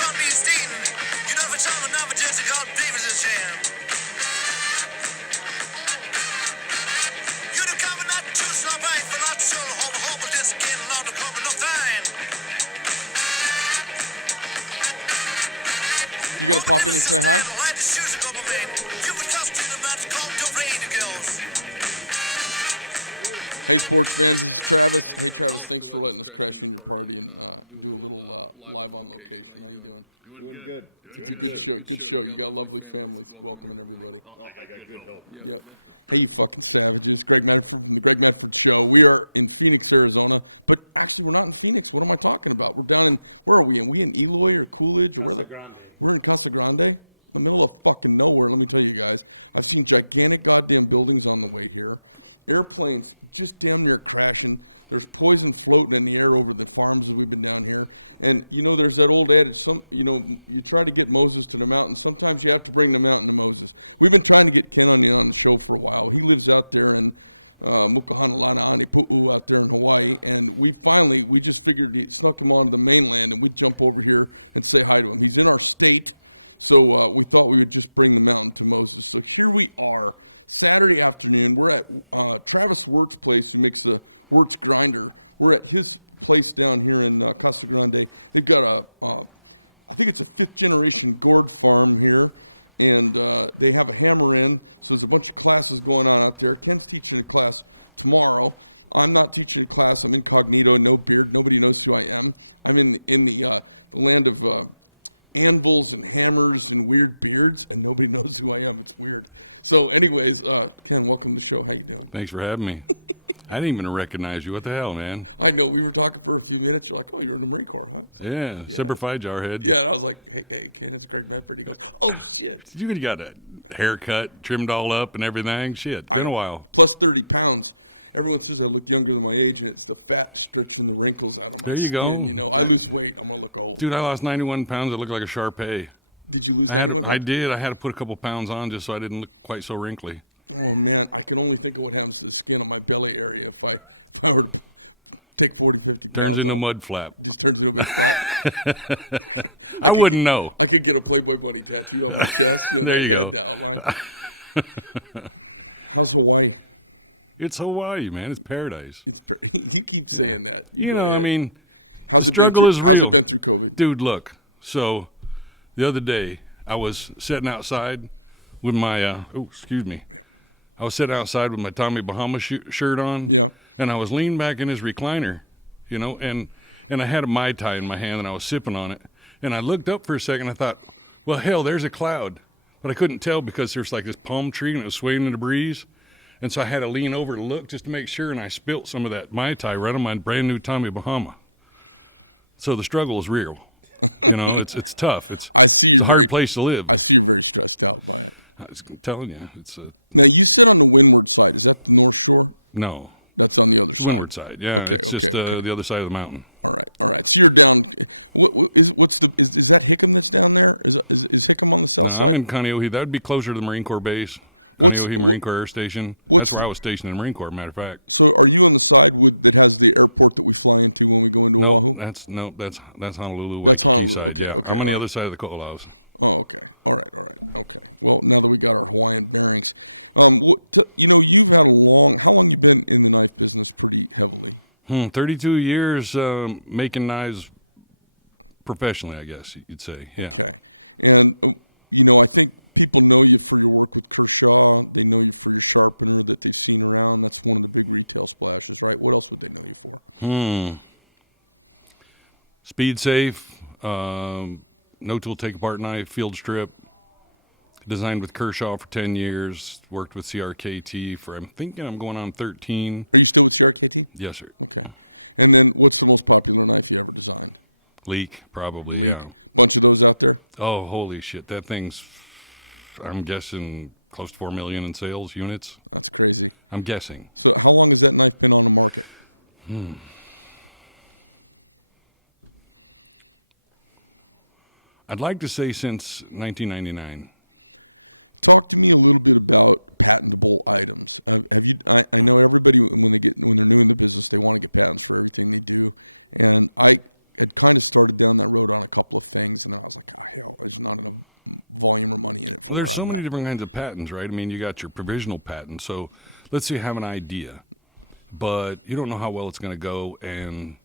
called me Steen. You know, for some another just called Davis and Sham. You know, cover not too slow, right? For not so home, just again, along the cover, no time. Open the stand, light the shoes, and go, man. You would trust you the man to call to rain the girls. Hey, sports fans, it's Travis. Thanks for letting us start the party and do a little live on location. How you doing? Doing good. It's a good show. You got a lovely family. Welcome everybody. I got good hope. Yeah. Hey, fucking savages. Greg Nelson's show. We are in Phoenix, Arizona. But actually, we're not in Phoenix. What am I talking about? We're down in, where are we? Are we in Eloy or Coolidge? Casa Grande. We're in Casa Grande? In the middle of fucking nowhere, let me tell you guys. I've seen gigantic goddamn buildings on the way here. Airplanes just damn near crashing. There's poison floating in the air over the farms that we've been down here. And, you know, there's that old adage, you try to get Moses to the mountain. Sometimes you have to bring the mountain to Moses. We've been trying to get Ken on the show for a while. He lives out there in Mukahanalani, out there in Hawaii. And we just figured we snuck him on the mainland and we'd jump over here and say hi to him. He's in our state, so we thought we would just bring the mountain to Moses. So here we are, Saturday afternoon. We're at Travis Works place, who makes the Works grinder. We're at his place down here in Casa Grande. They've got I think it's a fifth generation gourd farm here, and they have a hammer in. There's a bunch of classes going on out there. Ken's teaching a class tomorrow. I'm not teaching a class. I'm incognito, no beard. Nobody knows who I am. I'm in the land of anvils and hammers and weird beards, and nobody knows who I am. It's weird. So, anyways, Ken, welcome to the show. How you doing? Thanks for having me. I didn't even recognize you. What the hell, man? I know. We were talking for a few minutes. You're like, oh, you're in the Marine Corps, huh? Yeah, Semper Fi Jarhead. Yeah, I was like, hey, Ken, it's Greg Medford. He goes, oh, shit. You got a haircut, trimmed all up and everything. Shit, it's been a while. Plus 30 pounds. Everyone says I look younger than my age, and it's the fat strips and the wrinkles out of me. There you go. I lose weight. I'm going to look old. Dude, I lost 91 pounds. I look like a Shar-Pei. Did you lose I did. I had to put a couple pounds on just so I didn't look quite so wrinkly. Oh, man, I can only think of what happens to the skin on my belly area if I would take 40, 50 Turns into a mud flap. Turns into a mud flap. I wouldn't know. I could get a Playboy Buddy tattoo on my chest. There you go. How's Hawaii? It's Hawaii, man. It's paradise. He keeps saying that. You know, I mean, the struggle is real. Dude, look. So, the other day, I was sitting outside with my, I was sitting outside with my Tommy Bahama shirt on, Yeah. and I was leaning back in his recliner, you know, and I had a Mai Tai in my hand, and I was sipping on it. And I looked up for a second, I thought, well, hell, there's a cloud. But I couldn't tell because there's like this palm tree, and it was swaying in the breeze. And so I had to lean over to look just to make sure, and I spilt some of that Mai Tai right on my brand new Tommy Bahama. So the struggle is real. You know, it's tough. It's a hard place to live. I was telling you, it's a... Now, you sit on the windward side. Is that the North Shore? No. It's the windward side. Yeah, it's just the other side of the mountain. Is that Hickam down there? Is Hickam on the side? No, I'm in Kaneohe. That would be closer to the Marine Corps base. Kaneohe Marine Corps Air Station. That's where I was stationed in the Marine Corps, matter of fact. So are you on the side that has the airport that was flying from where we're going? That's Honolulu, Waikiki side. Yeah, I'm on the other side of the Ko'olaus. Oh, okay. Well, now we got a line of guys. You had a long, how long have you been in the knife business for the company? 32 years making knives professionally, I guess you'd say. Yeah. And, I think people know you for your work with Kershaw. They know you from the sharpening that they steam around. That's one of the big request classes, right? What else did they know you for? Speed safe, no tool take apart knife, field strip. Designed with Kershaw for 10 years. Worked with CRKT for, I'm thinking I'm going on 13. Yes, sir. Okay. And then what's the most popular knife you ever designed? Leak, probably, yeah. What goes out there? Oh, holy shit. That thing's, I'm guessing, close to 4 million in sales units. That's crazy. I'm guessing. Yeah, how long has that knife been on the market? I'd like to say since 1999. Talk to me a little bit about patentable items. I know everybody, when they get in the name of business, they want to get patents for everything they do. I kind of started down that road on a couple of things now. Well, there's so many different kinds of patents, right? I mean, you got your provisional patent. So let's say you have an idea, but you don't know how well it's going to go, and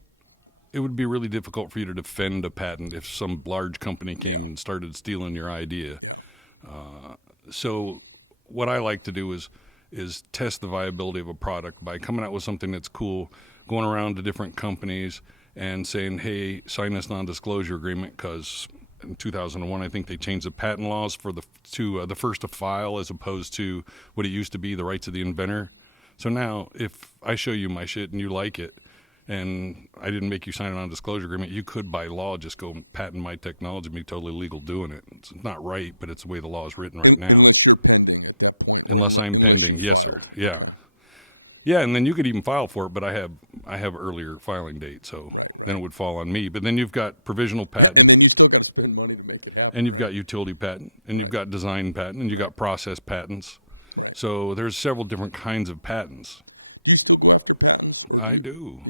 it would be really difficult for you to defend a patent if some large company came and started stealing your idea. So what I like to do is test the viability of a product by coming out with something that's cool, going around to different companies and saying, hey, sign this non-disclosure agreement, because in 2001, I think they changed the patent laws for the first to file as opposed to what it used to be, the rights of the inventor. So now if I show you my shit and you like it, and I didn't make you sign a non-disclosure agreement, you could, by law, just go and patent my technology and be totally legal doing it. It's not right, but it's the way the law is written right now. Unless I'm pending. Yes, sir. Yeah. Yeah, and then you could even file for it, but I have earlier filing date, so then it would fall on me. But then you've got provisional patent, and you've got utility patent, and you've got design patent, and you've got process patents. So there's several different kinds of patents. I do.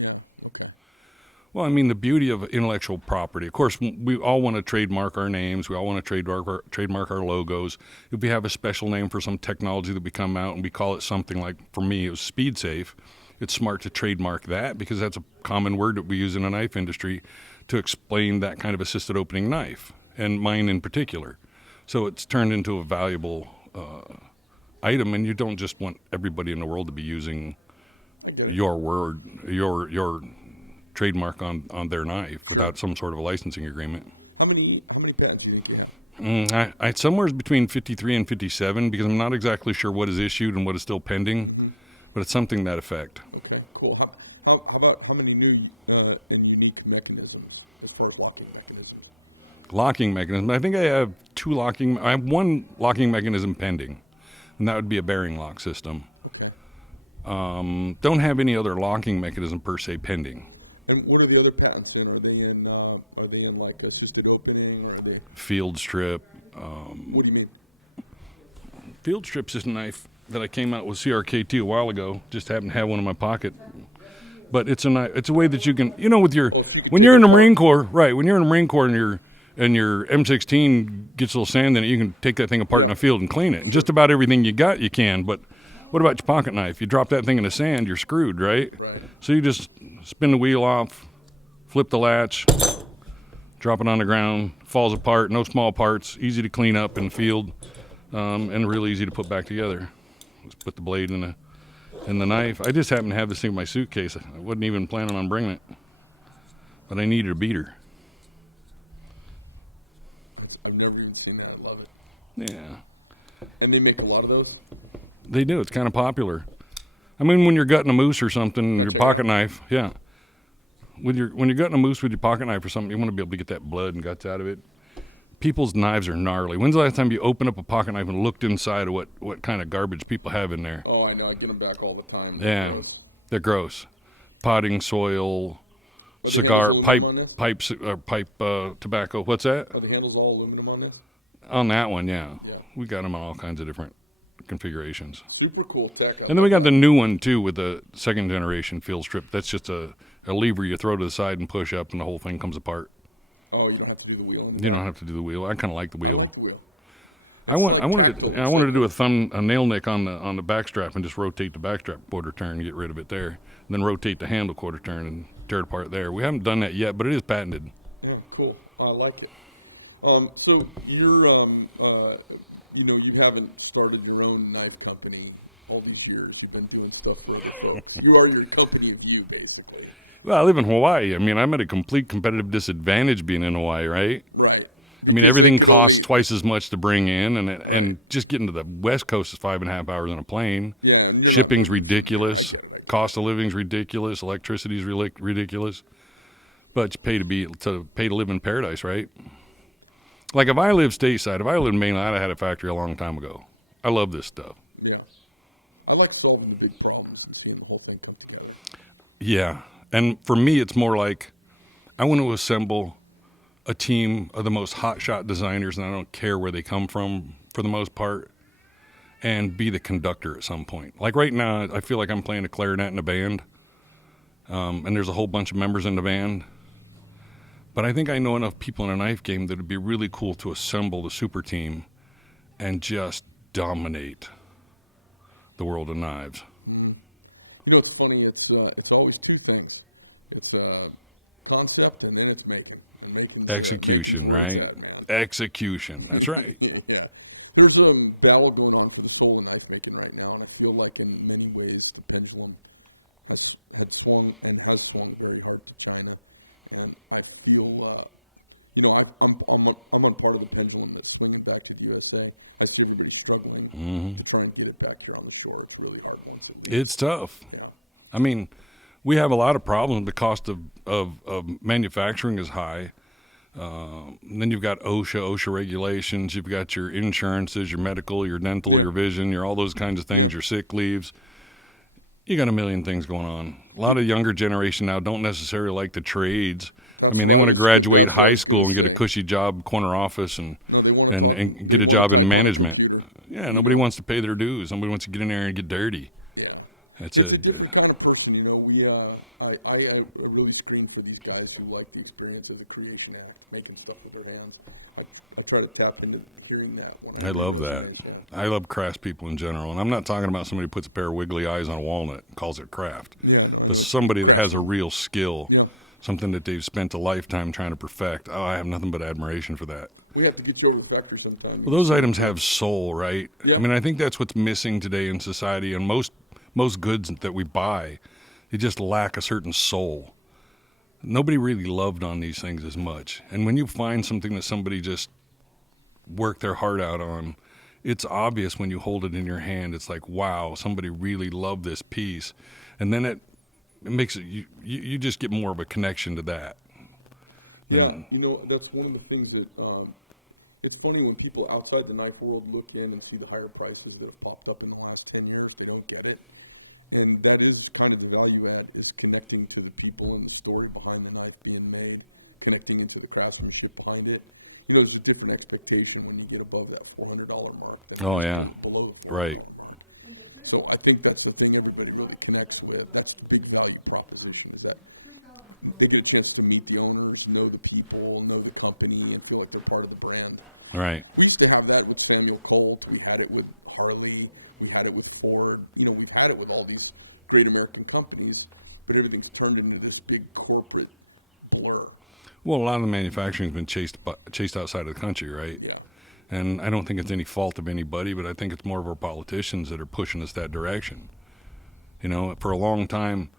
Well, I mean, the beauty of intellectual property, of course, we all want to trademark our names. We all want to trademark our logos. If we have a special name for some technology that we come out and we call it something like, for me, it was Speed Safe, it's smart to trademark that because that's a common word that we use in the knife industry to explain that kind of assisted opening knife, and mine in particular. So it's turned into a valuable item, and you don't just want everybody in the world to be using your word, your trademark on their knife without some sort of a licensing agreement. How many patents do you have? I somewhere between 53 and 57 because I'm not exactly sure what is issued and what is still pending, but it's something to that effect. Okay, cool. How about how many new and unique mechanisms as far as locking mechanisms? Locking mechanism. I think I have I have one locking mechanism pending, and that would be a bearing lock system. Okay. Don't have any other locking mechanism per se pending. And what are the other patents in? Are they in like assisted opening? Or are they... Field strip. What do you mean? Field strip's is a knife that I came out with CRKT a while ago. Just happened to have one in my pocket. But it's a knife. It's a way that you can, with your when you're in the Marine Corps, right? When you're in the Marine Corps and your M16 gets a little sand in it, you can take that thing apart in the field and clean it. And just about everything you got, you can. But what about your pocket knife? You drop that thing in the sand, you're screwed, right? So you just spin the wheel off, flip the latch, drop it on the ground, falls apart, no small parts, easy to clean up in the field, and really easy to put back together. Just put the blade in the knife. I just happen to have this thing in my suitcase. I wasn't even planning on bringing it, but I needed a beater. I've never even seen that. I love it. Yeah. And they make a lot of those? They do. It's kind of popular. I mean, when you're gutting a moose or something, your pocket knife, yeah. When you're gutting a moose with your pocket knife or something, you want to be able to get that blood and guts out of it. People's knives are gnarly. When's the last time you opened up a pocket knife and looked inside of what kind of garbage people have in there? Oh, I know. I get them back all the time. Yeah, they're gross. Potting soil, cigar, pipe, tobacco. What's that? Are the handles all aluminum on this? On that one, yeah. We got them in all kinds of different configurations. Super cool tech. And then we got the new one too with the second generation field strip. That's just a lever you throw to the side and push up, and the whole thing comes apart. Oh, you don't have to do the wheel. You don't have to do the wheel. I kind of like the wheel. I like the wheel. I wanted to do a nail nick on the back strap and just rotate the back strap quarter turn and get rid of it there, and then rotate the handle quarter turn and tear it apart there. We haven't done that yet, but it is patented. Oh, cool. I like it. So you're you haven't started your own knife company all these years. You've been doing stuff for other folks. You are your company of you, basically. Well, I live in Hawaii. I mean, I'm at a complete competitive disadvantage being in Hawaii, right? Right. I mean, everything costs twice as much to bring in, and just getting to the West Coast is 5.5 hours on a plane. Yeah. Shipping's ridiculous. Cost of living's ridiculous. Electricity's ridiculous. But you pay to live in paradise, right? Like if I lived stateside, if I lived in mainland, I'd have had a factory a long time ago. I love this stuff. Yeah. I like solving the big problems and seeing the whole thing come together. Yeah. And for me, it's more like I want to assemble a team of the most hotshot designers, and I don't care where they come from for the most part, and be the conductor at some point. Like right now, I feel like I'm playing a clarinet in a band, and there's a whole bunch of members in the band. But I think I know enough people in a knife game that it'd be really cool to assemble the super team and just dominate the world of knives. You know, it's funny. It's always two things. It's concept, and then it's making. And making Execution, right? Execution. That's right. Yeah. There's a battle going on for the soul of knife making right now, and I feel like in many ways the pendulum has swung and has swung very hard for China. And I feel, you know, I'm a part of the pendulum that's swinging back to the USA. I feel everybody's struggling to try and get it back on the shore. It's really hard once it is. It's tough. Yeah. I mean, we have a lot of problems. The cost of manufacturing is high. And then you've got OSHA regulations. You've got your insurances, your medical, your dental, your vision, your all those kinds of things, your sick leaves. You got a million things going on. A lot of younger generation now don't necessarily like the trades. I mean, they want to graduate high school and get a cushy job, corner office, and get a job in management. Yeah, nobody wants to pay their dues. Nobody wants to get in there and get dirty. Yeah. That's it's it. a different kind of person, you know. I really scream for these guys who like the experience of the creation of making stuff with their hands. I try to tap into hearing that. I love that. I love crafts people in general, and I'm not talking about somebody who puts a pair of wiggly eyes on a walnut and calls it craft, but somebody that has a real skill, something that they've spent a lifetime trying to perfect. Oh, I have nothing but admiration for that. We have to get you over the factory sometime. Well, those items have soul, right? Yeah. I mean, I think that's what's missing today in society, and most goods that we buy, they just lack a certain soul. Nobody really loved on these things as much, and when you find something that somebody just worked their heart out on, it's obvious when you hold it in your hand. It's like, wow, somebody really loved this piece, and then it makes it you just get more of a connection to that. Yeah, you know, that's one of the things that it's funny when people outside the knife world look in and see the higher prices that have popped up in the last 10 years. They don't get it, and that is kind of the value add, is connecting to the people and the story behind the knife being made, connecting into the craftsmanship behind it. You know, there's a different expectation when you get above that $400 mark. Oh, yeah. Below Right. So I think that's the thing everybody really connects with. That's the big value proposition, is that they get a chance to meet the owners, know the people, know the company, and feel like they're part of the brand. Right. We used to have that with Samuel Colt. We had it with Harley. We had it with Ford. You know, we've had it with all these great American companies, but everything's turned into this big corporate blur. Well, a lot of the manufacturing has been chased outside of the country, right? Yeah. And I don't think it's any fault of anybody, but I think it's more of our politicians that are pushing us that direction. You know, for a long time,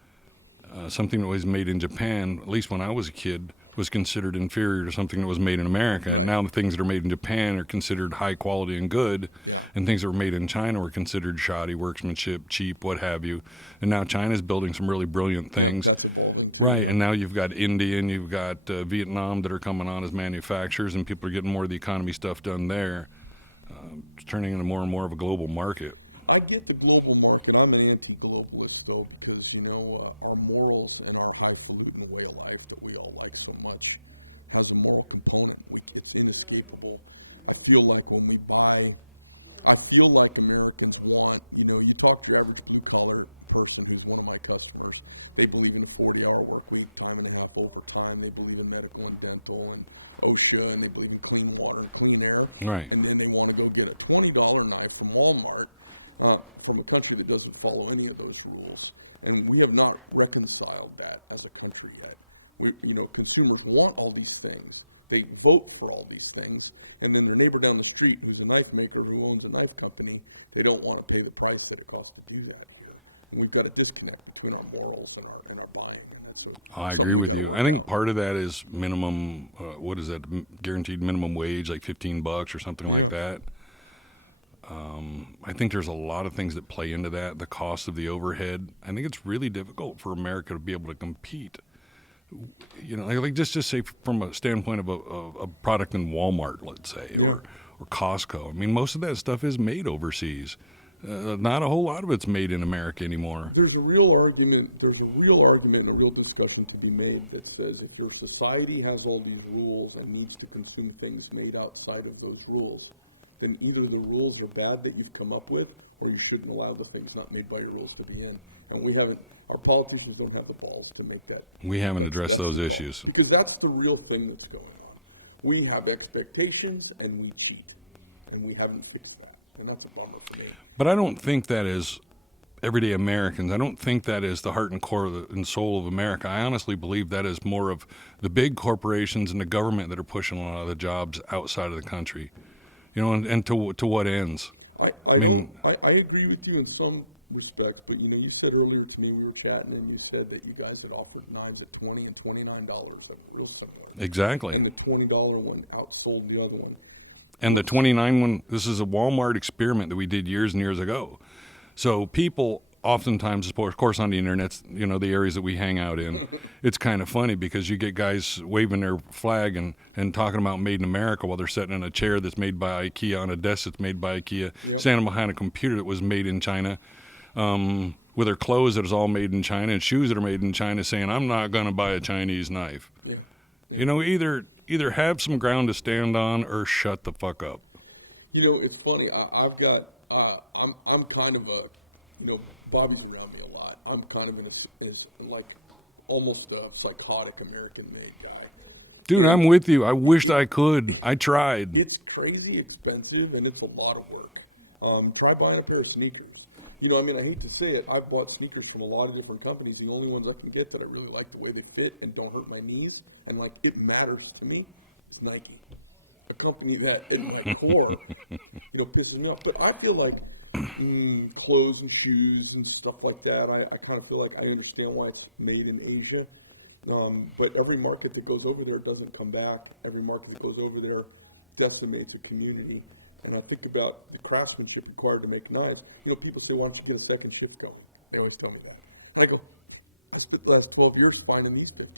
something that was made in Japan, at least when I was a kid, was considered inferior to something that was made in America. And now the things that are made in Japan are considered high quality and good, and things that were made in China were considered shoddy workmanship, cheap, what have you. And now China's building some really brilliant things. Right, and now you've got India and you've got Vietnam that are coming on as manufacturers, and people are getting more of the economy stuff done there. It's turning into more and more of a global market. I get the global market. I'm an anti-globalist, though, because, you know, our morals and our highfalutin way of life that we all like so much has a moral component, which is inescapable. I feel like when we buy, I feel like Americans want, you know, you talk to the average blue-collar person who's one of my customers, they believe in a 40-hour work week, time and a half overtime, they believe in medical and dental, and OSHA, and they believe in clean water and clean air, right. And then they want to go get a $20 knife from Walmart, from a country that doesn't follow any of those rules. And we have not reconciled that as a country yet. You know, consumers want all these things. They vote for all these things. And then the neighbor down the street who's a knife maker who owns a knife company, they don't want to pay the price that it costs to do that. And we've got a disconnect between our morals and our buying. I agree with you. I think part of that is minimum, what is that, guaranteed minimum wage, like $15 or something like that. I think there's a lot of things that play into that. The cost of the overhead. I think it's really difficult for America to be able to compete. You know, like just say from a standpoint of a product in Walmart, let's say, or Costco. I mean, most of that stuff is made overseas. Not a whole lot of it's made in America anymore. There's a real argument and a real discussion to be made that says if your society has all these rules and needs to consume things made outside of those rules, then either the rules are bad that you've come up with, or you shouldn't allow the things not made by your rules to be in. And we haven't, our politicians don't have the balls to make that. We haven't addressed those issues. Because that's the real thing that's going on. We have expectations and we cheat. And we haven't fixed that. And that's a bummer for me. But I don't think that is everyday Americans. I don't think that is the heart and core and soul of America. I honestly believe that is more of the big corporations and the government that are pushing a lot of the jobs outside of the country. You know, and to what ends? I agree with you in some respects, but you know, you said earlier to me, we were chatting, and you said that you guys had offered knives at $20 and $29. Exactly. And the $20 one outsold the other one. And the 29 one, this is a Walmart experiment that we did years and years ago. So people oftentimes, of course on the internet, you know, the areas that we hang out in, it's kind of funny because you get guys waving their flag and talking about made in America while they're sitting in a chair that's made by IKEA on a desk that's made by IKEA, standing behind a computer that was made in China, with their clothes that is all made in China and shoes that are made in China, saying, I'm not going to buy a Chinese knife. Yeah. You know, either have some ground to stand on or shut the fuck up. You know, it's funny. I've got, I'm kind of a, you know, Bobby's around me a lot. I'm kind of like almost a psychotic American-made guy. Dude, I'm with you. I wished I could. I tried. It's crazy expensive and it's a lot of work. Try buying a pair of sneakers. You know, I mean, I hate to say it, I've bought sneakers from a lot of different companies. The only ones I can get that I really like the way they fit and don't hurt my knees and like it matters to me is Nike. A company that in my core, you know, pisses me off. But I feel like clothes and shoes and stuff like that, I kind of feel like I understand why it's made in Asia. But every market that goes over there doesn't come back. Every market that goes over there decimates a community. And I think about the craftsmanship required to make knives. You know, people say, why don't you get a second shift going? They always tell me that. I go, I spent the last 12 years finding these 50 people.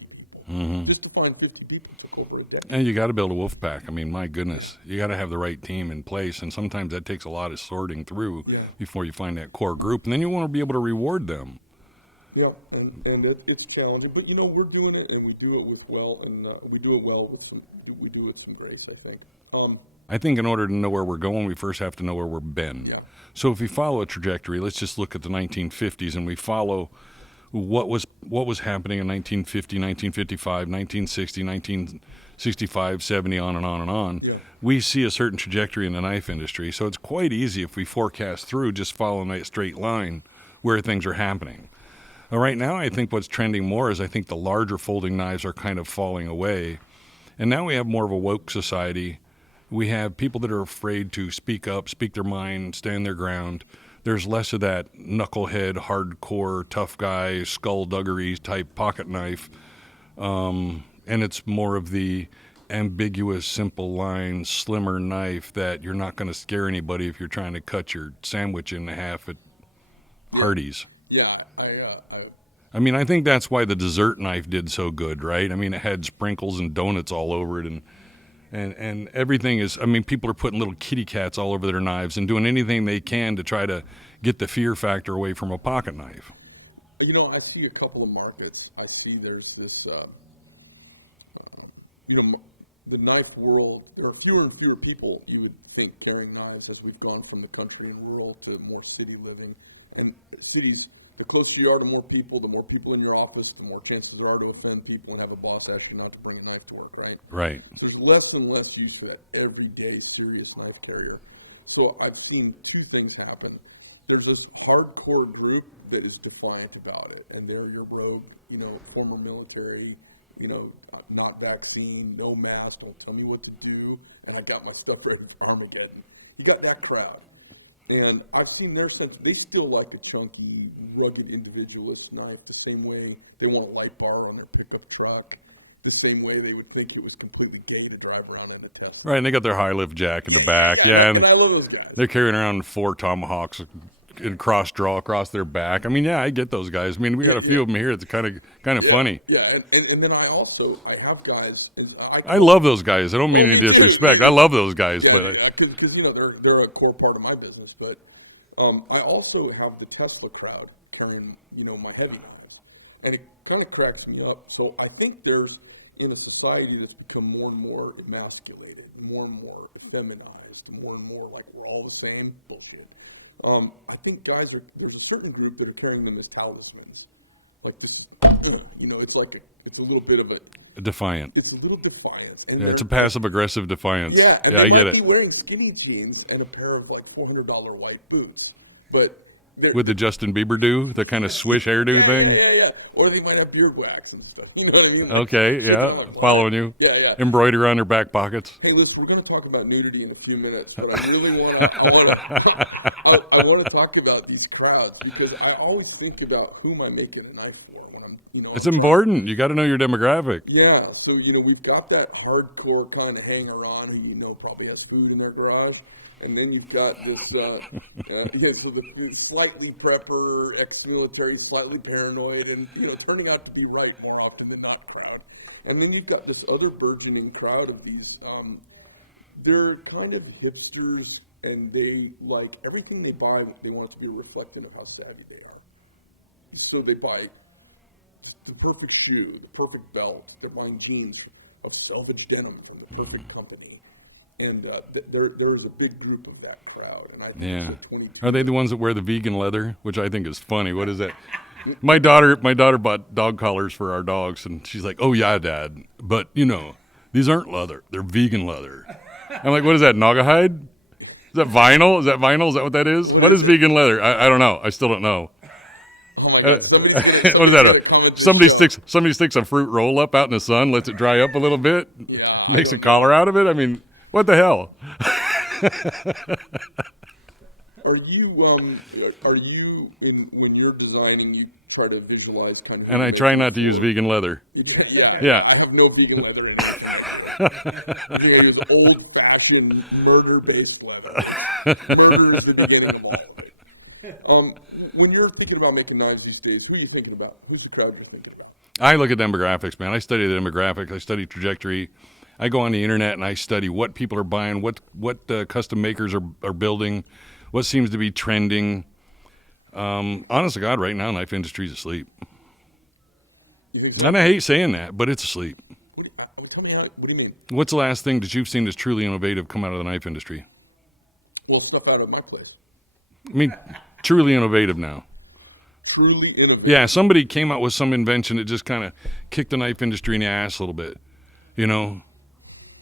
Mm-hmm. Just to find 50 people took over a decade. And you got to build a wolf pack. I mean, my goodness, you got to have the right team in place. And sometimes that takes a lot of sorting through before you find that core group. And then you want to be able to reward them. Yeah, and it's challenging. But, you know, we're doing it, and we do it with well, and we do it well. We do it with some grace, I think. I think in order to know where we're going, we first have to know where we've been. Yeah. So if we follow a trajectory, let's just look at the 1950s, and we follow what was happening in 1950, 1955, 1960, 1965, 70, on and on and on. Yeah. We see a certain trajectory in the knife industry. So it's quite easy if we forecast through, just following that straight line, where things are happening. Right now, I think what's trending more is I think the larger folding knives are kind of falling away. And now we have more of a woke society. We have people that are afraid to speak up, speak their mind, stand their ground. There's less of that knucklehead, hardcore, tough guy, skullduggery type pocket knife. And it's more of the ambiguous, simple line, slimmer knife that you're not going to scare anybody if you're trying to cut your sandwich in half at Hardee's. Yeah, I mean, I think that's why the dessert knife did so good, right? I mean, it had sprinkles and donuts all over it, and everything is, I mean, people are putting little kitty cats all over their knives and doing anything they can to try to get the fear factor away from a pocket knife. You know, I see a couple of markets. I see there's this, you know, the knife world, there are fewer and fewer people you would think carrying knives as we've gone from the country and rural to more city living. And cities, the closer you are to more people in your office, the more chances there are to offend people and have a boss ask you not to bring a knife to work, right? Right. There's less and less use for that everyday serious knife carrier. So I've seen two things happen. There's this hardcore group that is defiant about it, and they're your rogue, you know, former military, you know, not vaccine, no mask, don't tell me what to do, and I got my stuff ready for Armageddon. You got that crowd. And I've seen their sense, they still like a chunky, rugged individualist knife the same way they want a light bar on their pickup truck, the same way they would think it was completely gay to drive around on the truck. Right, and they got their high lift jack in the back. Yeah, and I love those guys. They're carrying around 4 tomahawks and cross draw across their back. I mean, yeah, I get those guys. I mean, we got a few of them here. It's kind of funny. Yeah, and then I have guys. And I love those guys. I don't mean any disrespect. I love those guys, but because you know they're a core part of my business. But I also have the Tesla crowd carrying, you know, my heavy knives, and it kind of cracks me up. So I think there's in a society that's become more and more emasculated, more and more feminized, more and more like we're all the same bullshit. I think there's a certain group that are carrying them as talismans. Like this, it's a little bit of Defiant. it's a little defiant. And Yeah, it's a passive aggressive defiance. yeah, and Yeah, they I get might be it. wearing skinny jeans and a pair of like $400 white boots, but With the Justin Bieber do, the kind of swish hairdo thing. yeah. Or they might have beard wax and stuff. You know what I mean? Okay, yeah, following you. Yeah. Embroider on their back pockets. Hey, listen, we're going to talk about nudity in a few minutes, but I really I want to talk about these crowds because I always think about who am I making a knife for when It's important. You got to know your demographic. Yeah, so we've got that hardcore kind of hanger-on who probably has food in their garage, and then you've got this so the slightly prepper, ex-military, slightly paranoid, and turning out to be right more often than not crowd. And then you've got this other burgeoning crowd of these. They're kind of hipsters, and they like everything they buy. They want it to be a reflection of how savvy they are. So they buy the perfect shoe, the perfect belt. They're buying jeans of salvage denim from the perfect company. And there is a big group of that crowd. And I think Are they the ones that wear the vegan leather? Which I think is funny. What is that? My daughter bought dog collars for our dogs, and she's like, "Oh yeah, Dad, but these aren't leather; they're vegan leather." I'm like, "What is that? Naugahyde? Is that vinyl? Is that vinyl? Is that what that is? What is vegan leather? I don't know. I still don't know." Oh my God. What is that? Somebody sticks a fruit roll up out in the sun, lets it dry up a little bit, makes a collar out of it. I mean, what the hell? Are you when you're designing, you try to visualize kind of? And I try not to use vegan leather. Yeah. I have no vegan leather in it. You use old-fashioned murder-based leather. Murder is the beginning of all of it. When you're thinking about making knives these days, who are you thinking about? Who's the crowd you're thinking about? I look at demographics, man. I study the demographics. I study trajectory. I go on the internet and I study what people are buying, what custom makers are building, what seems to be trending. Honest to God, right now, knife industry's asleep. And I hate saying that, but it's asleep. What do you mean? What's the last thing that you've seen that's truly innovative come out of the knife industry? Well, stuff out of my place. I mean, truly innovative now. Truly innovative. Yeah, somebody came out with some invention that just kind of kicked the knife industry in the ass a little bit.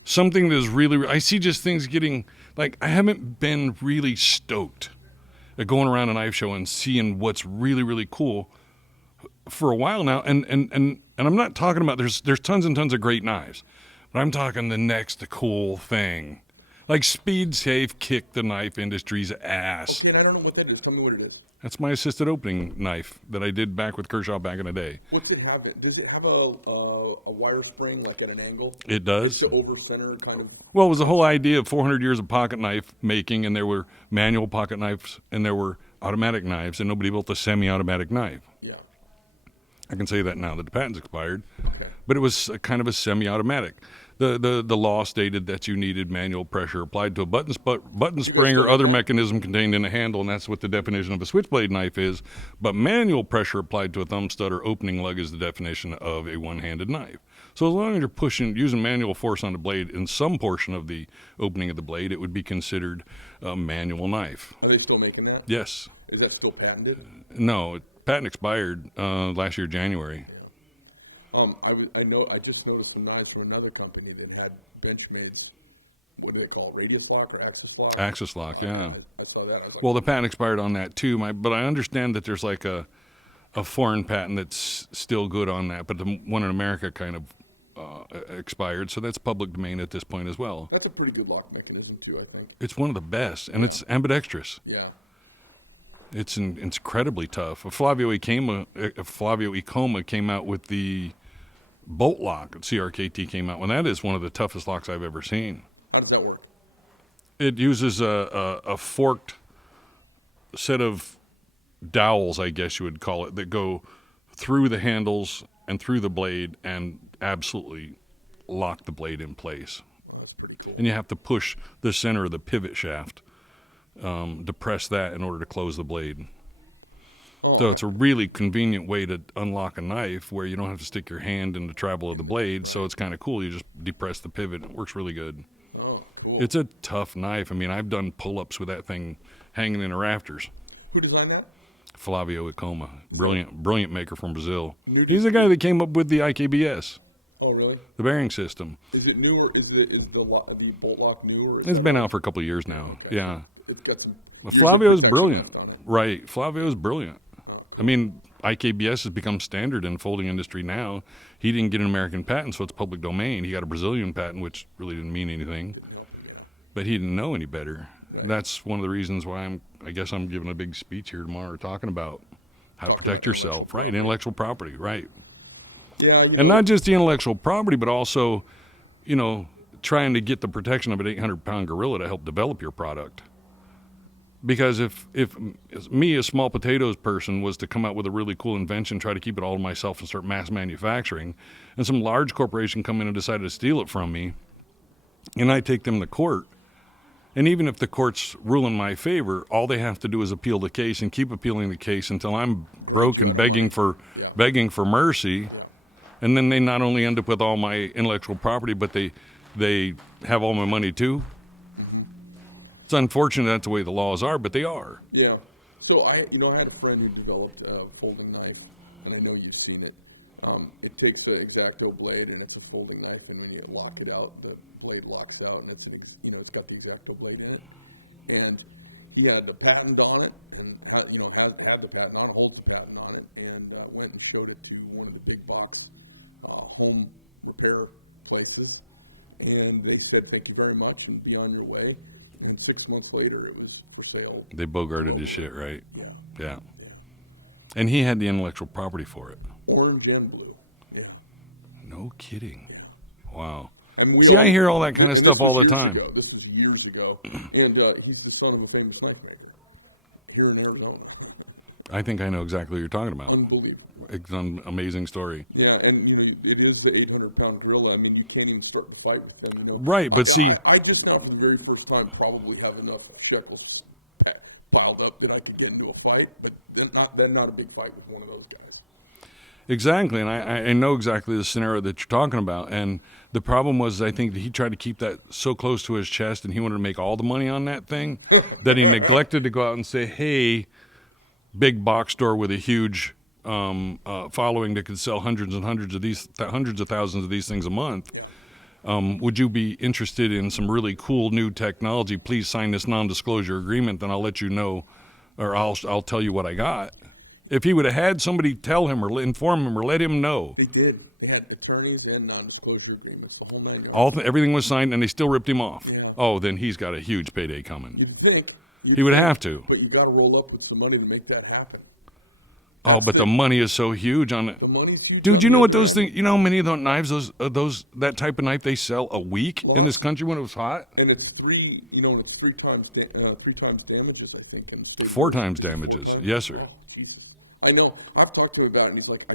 Something that's really, I see just things getting, like, I haven't been really stoked at going around a knife show and seeing what's really, really cool for a while now. And I'm not talking about, there's tons and tons of great knives, but I'm talking the next cool thing. Like Speed Safe kicked the knife industry's ass. Okay, I don't know what that is. Tell me what it is. That's my assisted opening knife that I did back with Kershaw back in the day. What's it have? Does it have a wire spring like at an angle? It does. It's the over center kind of. Well, it was the whole idea of 400 years of pocket knife making, and there were manual pocket knives and there were automatic knives, and nobody built a semi-automatic knife. Yeah. I can say that now that the patent's expired, Okay. but it was a kind of a semi-automatic. The law stated that you needed manual pressure applied to a button spring or other mechanism contained in a handle, and that's what the definition of a switchblade knife is. But manual pressure applied to a thumb stud or opening lug is the definition of a one-handed knife. So as long as you're using manual force on the blade in some portion of the opening of the blade, it would be considered a manual knife. Are they still making that? Yes. Is that still patented? No, patent expired last year, January. I just noticed some knives from another company that had Benchmade, what do they call it, radius lock or axis lock? Axis lock, yeah. I saw that. Well, the patent expired on that too, but I understand that there's like a foreign patent that's still good on that, but the one in America kind of expired, so that's public domain at this point as well. That's a pretty good lock mechanism too, I think. It's one of the best, and it's ambidextrous. Yeah. It's incredibly tough. Flavio Icoma came out with the bolt lock. CRKT came out, and that is one of the toughest locks I've ever seen. How does that work? It uses a forked set of dowels, I guess you would call it, that go through the handles and through the blade and absolutely lock the blade in place. Oh, that's pretty cool. And you have to push the center of the pivot shaft, depress that in order to close the blade. So it's a really convenient way to unlock a knife where you don't have to stick your hand in the travel of the blade. So it's kind of cool. You just depress the pivot. It works really good. Oh, cool. It's a tough knife. I mean, I've done pull-ups with that thing hanging in the rafters. Who designed that? Flavio Icoma, brilliant maker from Brazil. He's the guy that came up with the IKBS, Oh, really? the bearing system. Is it new, or is the bolt lock new? Or It's been out for a couple of years now. Yeah. It's got some... Well, Flavio's brilliant. Right. Flavio's brilliant. I mean, IKBS has become standard in the folding industry now. He didn't get an American patent, so it's public domain. He got a Brazilian patent, which really didn't mean anything. But he didn't know any better. That's one of the reasons why I guess I'm giving a big speech here tomorrow talking about how to protect yourself. Right. Intellectual property. Right. Yeah. And not just the intellectual property, but also, trying to get the protection of an 800-pound gorilla to help develop your product. Because if me, a small potatoes person, was to come out with a really cool invention, try to keep it all to myself and start mass manufacturing, and some large corporation come in and decide to steal it from me, and I take them to court, and even if the courts rule in my favor, all they have to do is appeal the case and keep appealing the case until I'm broke and begging for mercy, and then they not only end up with all my intellectual property, but they have all my money too. It's unfortunate that's the way the laws are, but they are. Yeah. So I had a friend who developed a folding knife, and I know you've seen it. It takes the X-Acto blade, and it's a folding knife, and then you lock it out. The blade locks out, and it's got the X-Acto blade in it. And he had the patent on it, and had the patent on it, holds the patent on it, and went and showed it to one of the big box home repair places, and they said, "Thank you very much, and be on your way." And 6 months later, it was for sale. They bogarted his shit, right? Yeah. And he had the intellectual property for it. Orange and blue. Yeah. No kidding. Wow. I See, I hear all that kind of stuff all the time. This is years ago. And he's the son of a famous knife maker here in Arizona. I think I know exactly what you're talking about. Unbelievable. It's an amazing story. Yeah, and it is the 800-pound gorilla. I mean, you can't even start the fight with them. Right, but see... I just thought for the very first time probably have enough shekels piled up that I could get into a fight, but then not a big fight with one of those guys. Exactly, and I know exactly the scenario that you're talking about. And the problem was, I think that he tried to keep that so close to his chest, and he wanted to make all the money on that thing, that he neglected to go out and say, hey, big box store with a huge... following that could sell hundreds of thousands of these things a month. Would you be interested in some really cool new technology? Please sign this non-disclosure agreement, then I'll let you know, or I'll tell you what I got. If he would have had somebody tell him or inform him or let him know. They did. They had attorneys and non-disclosure agreements. The whole man. Everything was signed, and they still ripped him off. Yeah. Oh, then he's got a huge payday coming. You think? He would have to. But you got to roll up with some money to make that happen. Oh, but the money is so huge on it. The money's huge. Dude, you know what those things? You know how many of those knives, that type of knife, they sell a week in this country when it was hot? And it's three times damages, I think. And 4 times damages, yes, sir. I know. I've talked to him about it, and he's like,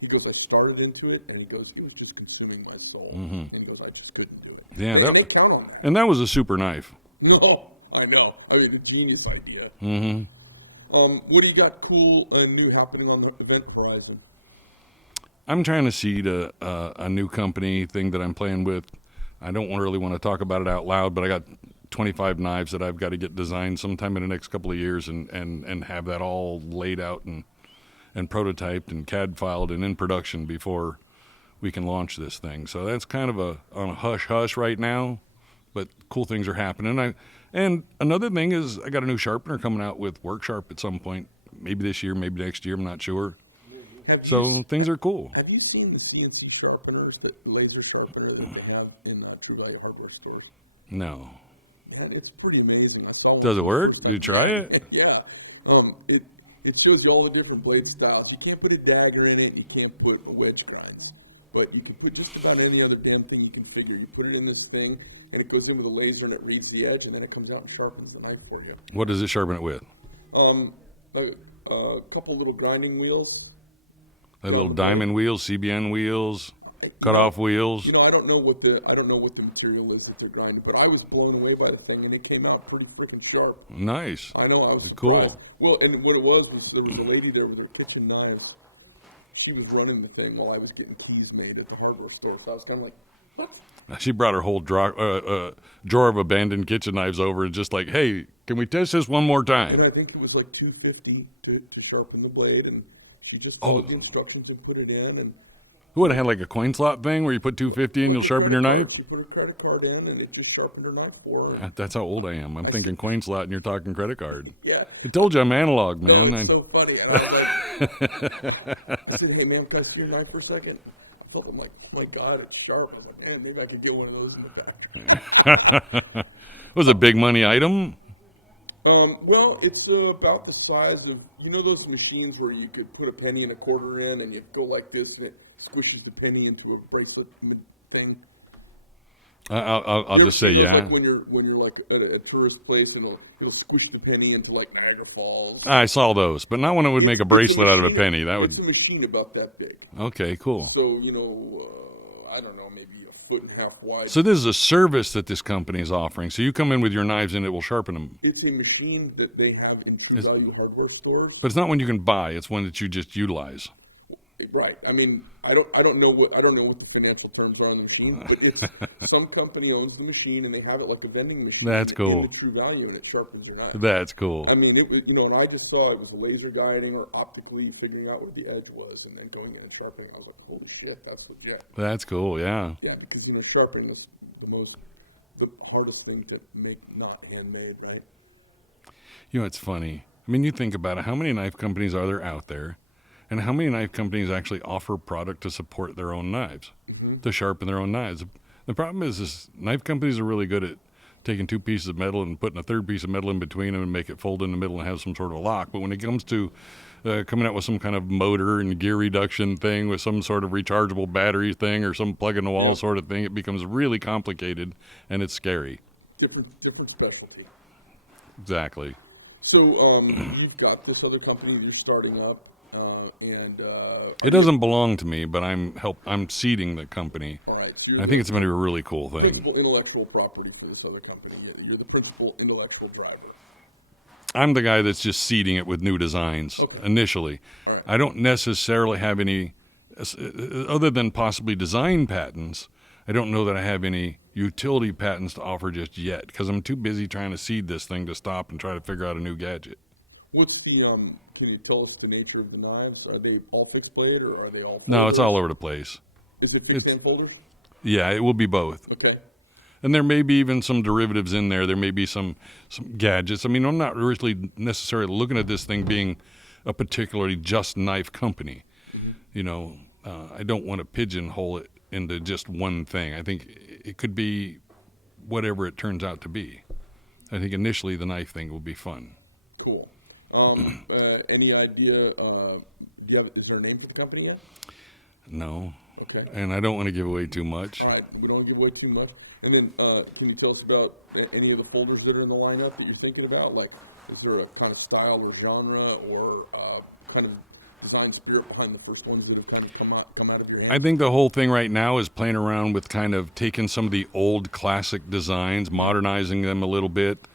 he goes, I started into it, and he goes, it was just consuming my soul. And he goes, I just couldn't do it. Yeah, they count on that. And that was a super knife. No, I know. I mean, it's a genius idea. Mm-hmm. What do you got cool and new happening on the event horizon? I'm trying to seed a new company thing that I'm playing with. I don't really want to talk about it out loud, but I got 25 knives that I've got to get designed sometime in the next couple of years and have that all laid out and prototyped and CAD filed and in production before we can launch this thing. So that's kind of on a hush-hush right now, but cool things are happening. And another thing is I got a new sharpener coming out with Work Sharp at some point, maybe this year, maybe next year, I'm not sure. So things are cool. Have you seen the CNC sharpeners, the laser sharpeners that they have in True Value hardware stores? No. Man, it's pretty amazing. Does it work? Did you try it? Yeah. It shows you all the different blade styles. You can't put a dagger in it. You can't put a wedge guide. But you can put just about any other damn thing you can figure. You put it in this thing, and it goes in with a laser, and it reads the edge, and then it comes out and sharpens the knife for you. What does it sharpen it with? A couple little grinding wheels. Like little diamond wheels, CBN wheels, cut-off wheels. I don't know what the material is that they're grinding, but I was blown away by the thing when it came out pretty freaking sharp. Nice. I know. I was cool. surprised. Well, and what it was there was a lady there with her kitchen knives. She was running the thing while I was getting keys made at the hardware store. So I was kind of like, what? She brought her whole drawer of abandoned kitchen knives over and just like, hey, can we test this one more And time? I think it was like $250 to sharpen the blade, and she just Oh. followed the instructions and put it in. And Who would have had like a coin slot thing where you put $250 and you'll sharpen your knife? She put her credit card in, and it just sharpened her knife for her. That's how old I am. I'm thinking coin slot and you're talking credit card. Yeah. I told you I'm analog, man. That was so funny. And I was like, I said, hey, man, can I see your knife for a second? I felt like, my God, it's sharp. I'm like, man, maybe I could get one of those in the back. Was it a big money item? Well, it's about the size of, you know those machines where you could put a penny and a quarter in and you go like this and it squishes the penny into a bracelet thing? I'll just say yeah. Like when you're like at a tourist place and it'll squish the penny into like Niagara Falls. I saw those, but not when it would make a bracelet out of a penny. That It's would. a machine about that big. Okay, cool. So, I don't know, maybe a foot and a half wide. So this is a service that this company is offering. So you come in with your knives and it will sharpen them. It's a machine that they have in True Value hardware stores. But it's not one you can buy. It's one that you just utilize. Right. I mean, I don't know what the financial terms are on the machine, but it's some company owns the machine and they have it like a vending machine. That's cool. In the True Value, and it sharpens your knife. That's cool. I mean, it was, and I just saw it was laser guiding or optically figuring out where the edge was and then going there and sharpening. I was like, holy shit, that's legit. That's cool. Yeah. Yeah, because sharpening is the hardest thing to make not handmade, right? You know, it's funny. I mean, you think about it. How many knife companies are there out there? And how many knife companies actually offer product to support their own knives, to sharpen their own knives? The problem is knife companies are really good at taking two pieces of metal and putting a third piece of metal in between them and make it fold in the middle and have some sort of a lock. But when it comes to coming out with some kind of motor and gear reduction thing with some sort of rechargeable battery thing or some plug-in-the-wall sort of thing, it becomes really complicated and it's scary. Different specialty. Exactly. So you've got this other company you're starting up. It doesn't belong to me, but I'm seeding the company. All right, I think it's going to be a really cool thing. Principal intellectual property for this other company. You're the principal intellectual driver. I'm the guy that's just seeding it with new designs initially. Right. I don't necessarily have any, other than possibly design patents, I don't know that I have any utility patents to offer just yet because I'm too busy trying to seed this thing to stop and try to figure out a new gadget. What's the, can you tell us the nature of the knives? Are they all fixed blade or are they all folded? No, it's all over the place. Is it fixed and folded? Yeah, it will be both. Okay. And there may be even some derivatives in there. There may be some gadgets. I mean, I'm not really necessarily looking at this thing being a particularly just knife company. I don't want to pigeonhole it into just one thing. I think it could be whatever it turns out to be. I think initially the knife thing will be fun. Cool. Any idea, is there a name for the company yet? No. Okay. And I don't want to give away too much. All right, we don't give away too much. And then, can you tell us about any of the folders that are in the lineup that you're thinking about? Like, is there a kind of style or genre or kind of design spirit behind the first ones that have kind of come out of your hand? I think the whole thing right now is playing around with kind of taking some of the old classic designs, modernizing them a little bit,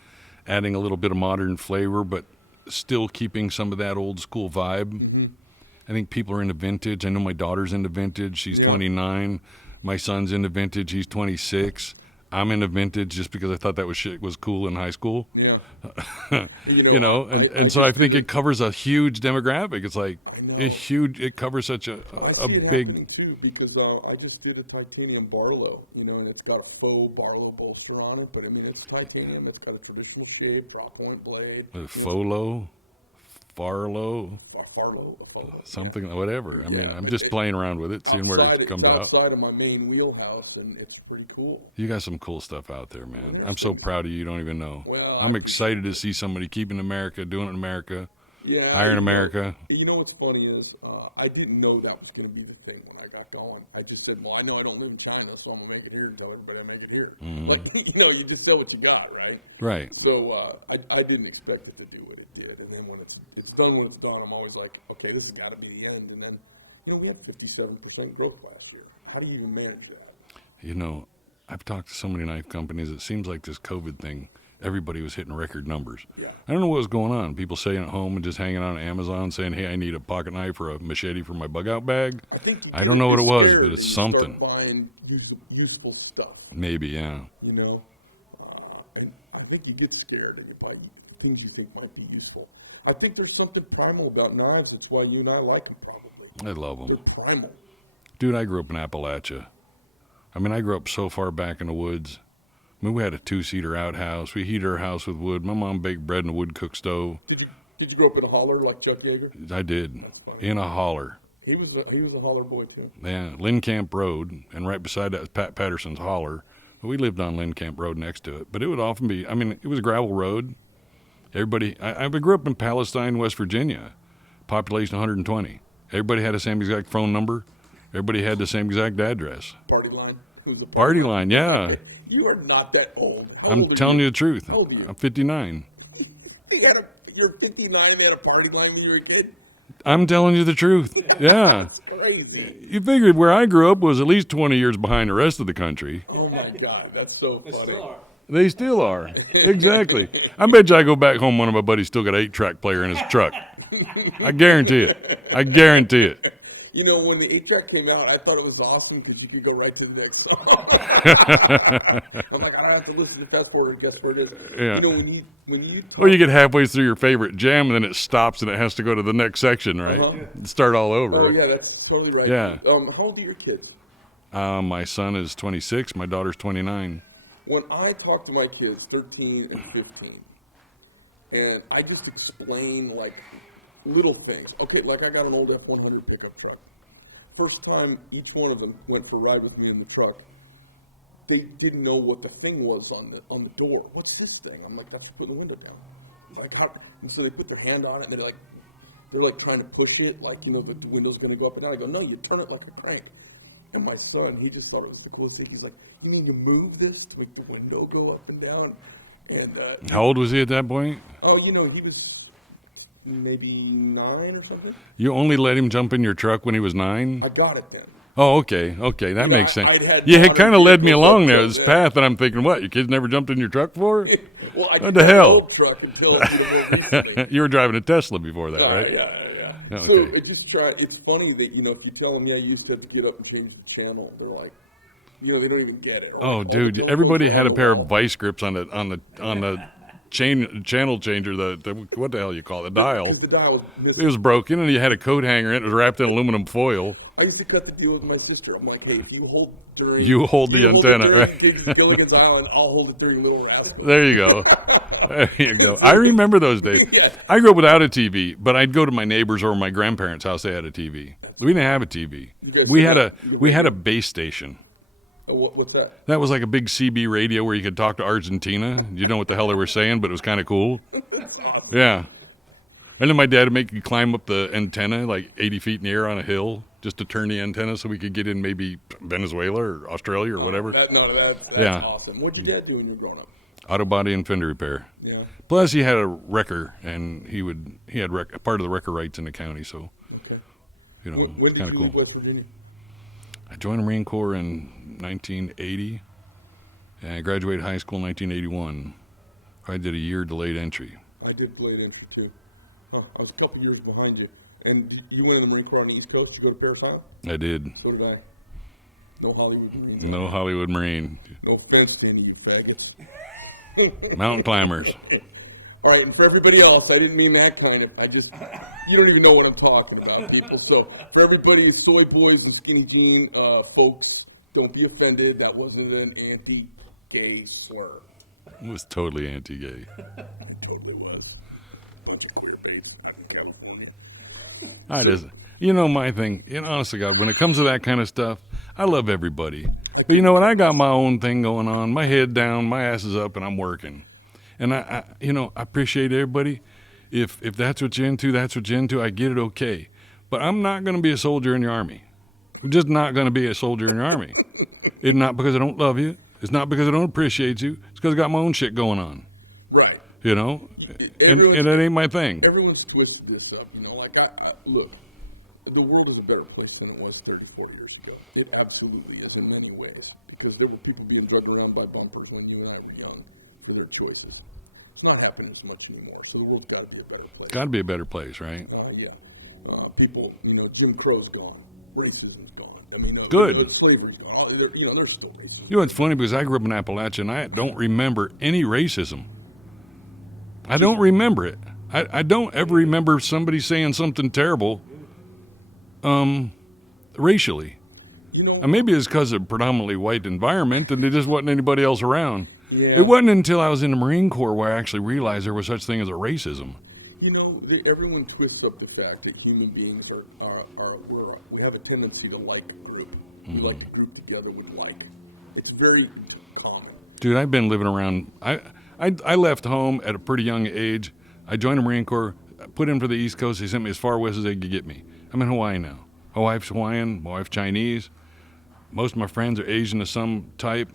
adding a little bit of modern flavor, but still keeping some of that old school vibe. Mm-hmm. I think people are into vintage. I know my daughter's into vintage. She's 29. My son's into vintage. He's 26. I'm into vintage just because I thought that was cool in high school. Yeah. So I think it covers a huge demographic. It's like it covers such a big. Too, because I just did a titanium Barlow, and it's got a faux Barlow bolster on it, but I mean it's titanium. It's got a traditional shape, drop point blade. Farlow, something, whatever. I mean, I'm just playing around with it, seeing where it comes out. Outside of my main wheelhouse, and it's pretty cool. You got some cool stuff out there, man. I'm so proud of you. You don't even know. Well, I'm excited to see somebody keeping America, doing it in America, Yeah. hiring America. You know what's funny is I didn't know that was going to be the thing when I got going. I just said, well, I know I don't live in China, so I'm going to make it here and tell everybody I make it here. Mm-hmm. Like, you just tell what you got, right? Right. So I didn't expect it to do what it did. And then when it's done when it's done, I'm always like, okay, this has got to be the end. And then, we had 57% growth last year. How do you even manage that? I've talked to so many knife companies. It seems like this COVID thing, everybody was hitting record numbers. Yeah. I don't know what was going on. People staying at home and just hanging on Amazon saying, hey, I need a pocket knife or a machete for my bug out bag. I don't know what it was, but it's something. Buying useful stuff. Maybe, yeah. You know, I think you get scared and you buy things you think might be useful. I think there's something primal about knives. That's why you and I like them probably. I love them. They're primal. Dude, I grew up in Appalachia. I mean, I grew up so far back in the woods. I mean, we had a 2-seater outhouse. We heated our house with wood. My mom baked bread in a wood cook stove. Did you grow up in a holler like Chuck Yeager? I did, in a holler. He was a holler boy too. Yeah, Lynn Camp Road, and right beside that was Pat Patterson's holler. We lived on Lynn Camp Road next to it, but it would often be, I mean, it was a gravel road. Everybody, I grew up in Palestine, West Virginia, population 120. Everybody had the same exact phone number. Everybody had the same exact address. Party line? Party line, yeah. You are not that old. I'm telling you the truth. How old are you? I'm 59. You're 59 and they had a party line when you were a kid? I'm telling you the truth. Yeah. That's crazy. You figured where I grew up was at least 20 years behind the rest of the country. Oh my God, that's so funny. They still are. Exactly. I bet you I go back home, one of my buddies still got an 8-track player in his truck. I guarantee it. I guarantee it. You know, when the 8-track came out, I thought it was awesome because you could go right to the next song. I'm like, I don't have to listen to that for it. That's where it is. Yeah. You know, when you Or you get halfway through your favorite jam and then it stops and it has to go to the next section, right? Start all over. Oh, right? yeah, that's totally right. Yeah. How old are your kids? My son is 26. My daughter's 29. When I talk to my kids, 13 and 15, and I just explain, like, little things. Okay, like I got an old F-100 pickup truck. First time each one of them went for a ride with me in the truck, they didn't know what the thing was on the door. What's this thing? I'm like, that's put the window down. Like, how? And so they put their hand on it, and they're like trying to push it, like, you know, the window's going to go up and down. I go, no, you turn it like a crank. And my son, he just thought it was the coolest thing. He's like, you need to move this to make the window go up and down. And how old was he at that point? Oh, you know, he was maybe 9 or something. You only let him jump in your truck when he was 9? I got it then. Oh, okay, that makes sense. Had You had kind of led me along there, this path, and I'm thinking, what, your kids never jumped in your truck before? Well, What the hell? Truck until I You were driving a Tesla before that, right? Yeah. Oh, okay. So it's funny that, you know, if you tell them, yeah, you used to have to get up and change the channel, they're like, you know, they don't even get it. Oh, dude, everybody had a pair of vice grips on the channel changer, the what the hell you call it, the dial. The dial was It was broken, and you had a coat hanger, and it was wrapped in aluminum foil. I used to cut the deal with my sister. I'm like, hey, if you hold the antenna, right? Gilligan's Island, I'll hold it through your little wrap. There you go. There you go. I remember those days. Yeah. I grew up without a TV, but I'd go to my neighbor's or my grandparents' house. They had a TV. We didn't have a TV. We had a base station. What's that? That was like a big CB radio where you could talk to Argentina. You know what the hell they were saying, but it was kind of cool. Yeah. And then my dad would make you climb up the antenna like 80 feet in the air on a hill just to turn the antenna so we could get in maybe Venezuela or Australia or whatever. That's Yeah. awesome. What did your dad do when you were growing up? Auto body and fender repair. Yeah. Plus, he had a wrecker, and he had part of the wrecker rights in the county, so Okay. you know, When it's did kind you of leave cool. West Virginia? I joined the Marine Corps in 1980, and I graduated high school in 1981. I did a year delayed entry. I did delayed entry too. Oh, I was a couple years behind you. And you went in the Marine Corps on the East Coast to go to Paris Island? I did. So did I. No Hollywood Marine. No Hollywood Marine. No offense to any of you faggots. Mountain climbers. All right, and for everybody else, I didn't mean that kind of. You don't even know what I'm talking about, people. So for everybody, soy boys and skinny jean folks, don't be offended. That wasn't an anti-gay slur. It was totally anti-gay. It totally was. Don't queer face out in California. I just, you know, my thing, honest to God, when it comes to that kind of stuff, I love everybody. But you know what? I got my own thing going on. My head down, my ass is up, and I'm working. And I appreciate everybody. If that's what you're into, that's what you're into. I get it, okay. But I'm not going to be a soldier in your army. I'm just not going to be a soldier in your army. It's not because I don't love you. It's not because I don't appreciate you. It's because I got my own shit going on. Right. You know? And that ain't my thing. Everyone's twisted this up, you know. Like, look, the world is a better place than it was 30, 40 years ago. It absolutely is in many ways. Because there were people being drugged around by bumpers when you and I were young. career choices. It's not happening as much anymore. So the world's got to be a better place. Got to be a better place, right? Yeah. People, Jim Crow's gone. Racism's gone. I mean, Good. Slavery's gone. There's still racism. You know, it's funny because I grew up in Appalachia and I don't remember any racism. I don't remember it. I don't ever remember somebody saying something terrible racially. And maybe it's because of predominantly white environment and there just wasn't anybody else around. Yeah. It wasn't until I was in the Marine Corps where I actually realized there was such thing as a racism. Everyone twists up the fact that human beings we have a tendency to like a group. We like a group together with like. It's very common. Dude, I've been living around. I left home at a pretty young age. I joined the Marine Corps, put in for the East Coast. They sent me as far west as they could get me. I'm in Hawaii now. My wife's Hawaiian, my wife's Chinese. Most of my friends are Asian of some type.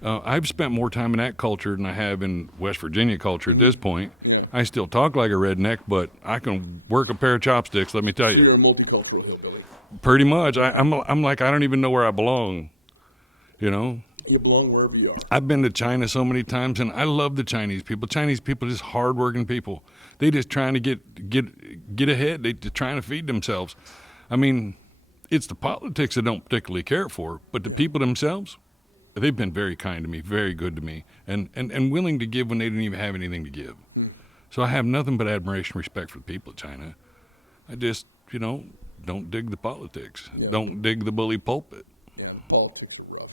I've spent more time in that culture than I have in West Virginia culture at this point. Yeah. I still talk like a redneck, but I can work a pair of chopsticks, let me tell you. You're a multicultural hillbilly. Pretty much. I'm like, I don't even know where I belong, You belong wherever you are. I've been to China so many times, and I love the Chinese people. Chinese people are just hardworking people. They just trying to get ahead. They're trying to feed themselves. I mean, it's the politics I don't particularly care for, but the people themselves, they've been very kind to me, very good to me, and willing to give when they didn't even have anything to give. So I have nothing but admiration and respect for the people of China. I just, don't dig the politics. Yeah. Don't dig the bully pulpit. Yeah, politics are rough.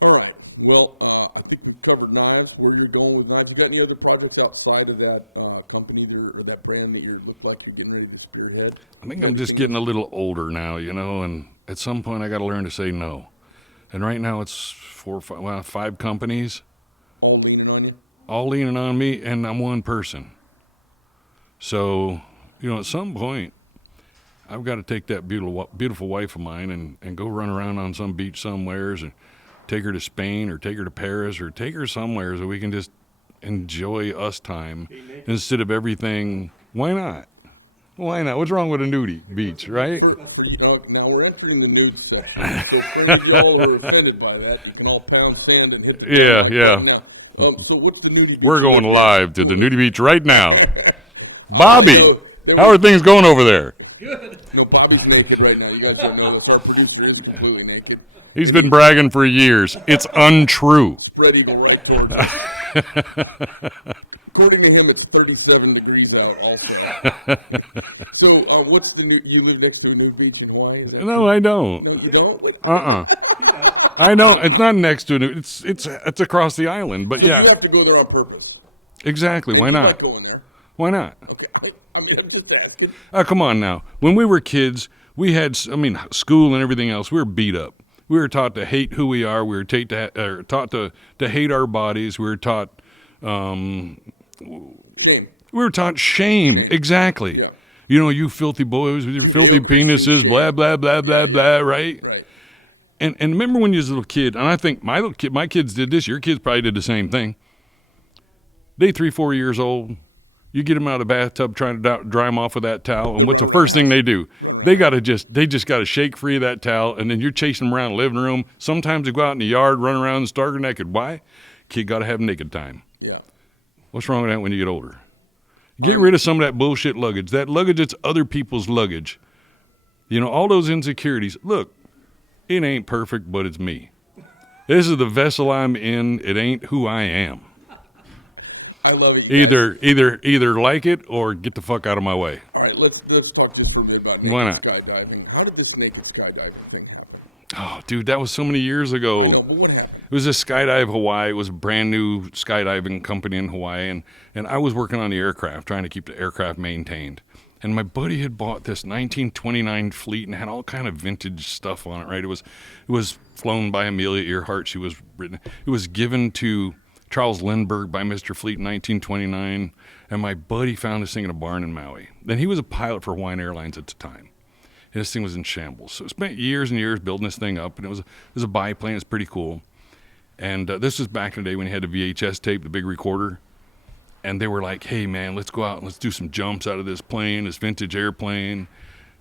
All right. Well, I think we've covered knives. Where you're going with knives. You got any other projects outside of that company or that brand that you look like you're getting ready to screw ahead? I think I'm just getting a little older now, and at some point I got to learn to say no. And right now it's 5 companies. All leaning on you? All leaning on me, and I'm one person. So, at some point, I've got to take that beautiful wife of mine and go run around on some beach somewheres and take her to Spain or take her to Paris or take her somewhere so we can just enjoy us time instead of everything. Why not? Why not? What's wrong with a nudie beach, right? Now we're entering the nude section. So if y'all are offended by that, you can all pound sand and hit the Yeah. Now. So what's the nudie beach? We're going live to the nudie beach right now. Bobby, how are things going over there? Good. No, Bobby's naked right now. You guys don't know this. Our producer is completely naked. He's been bragging for years. It's untrue. Ready to right toward us. According to him, it's 37 degrees out also. So, what's the new? You live next to a new beach in Hawaii? No, I don't. No, you don't? I know it's not next to it. It's across the island. But yeah, you have to go there on purpose. Exactly. Why not? Going there. Why not? Okay. I'm just asking. Come on now. When we were kids, we had, school and everything else. We were beat up. We were taught to hate who we are. We were taught to hate our bodies. We were taught. Shame. We were taught shame. Exactly. Yeah. You filthy boys with your filthy penises. Blah blah blah blah blah. Right. And remember when you was a little kid, and I think my kids did this. Your kids probably did the same thing. They 3-4 years old. You get them out of the bathtub trying to dry them off with that towel, and what's the first thing they do? They just got to shake free of that towel, and then you're chasing them around the living room. Sometimes they go out in the yard, run around stark naked. Why? Kid got to have naked time. Yeah. What's wrong with that when you get older? Get rid of some of that bullshit luggage. That luggage, it's other people's luggage. All those insecurities. Look, it ain't perfect, but it's me. This is the vessel I'm in. It ain't who I am. I love it. Either like it or get the fuck out of my way. All right, let's talk just a little bit about Why not? skydiving. How did this naked skydiving thing happen? Oh, dude, that was so many years ago. I know, but what happened? It was a Skydive Hawaii. It was a brand new skydiving company in Hawaii, and I was working on the aircraft, trying to keep the aircraft maintained. And my buddy had bought this 1929 Fleet and had all kind of vintage stuff on it. Right? It was flown by Amelia Earhart. It was given to Charles Lindbergh by Mr. Fleet in 1929, and my buddy found this thing in a barn in Maui. Then he was a pilot for Hawaiian Airlines at the time. And this thing was in shambles. So I spent years and years building this thing up, and it was a biplane. It's pretty cool. And this was back in the day when you had the VHS tape, the big recorder. And they were like, hey, man, let's go out and let's do some jumps out of this plane, this vintage airplane.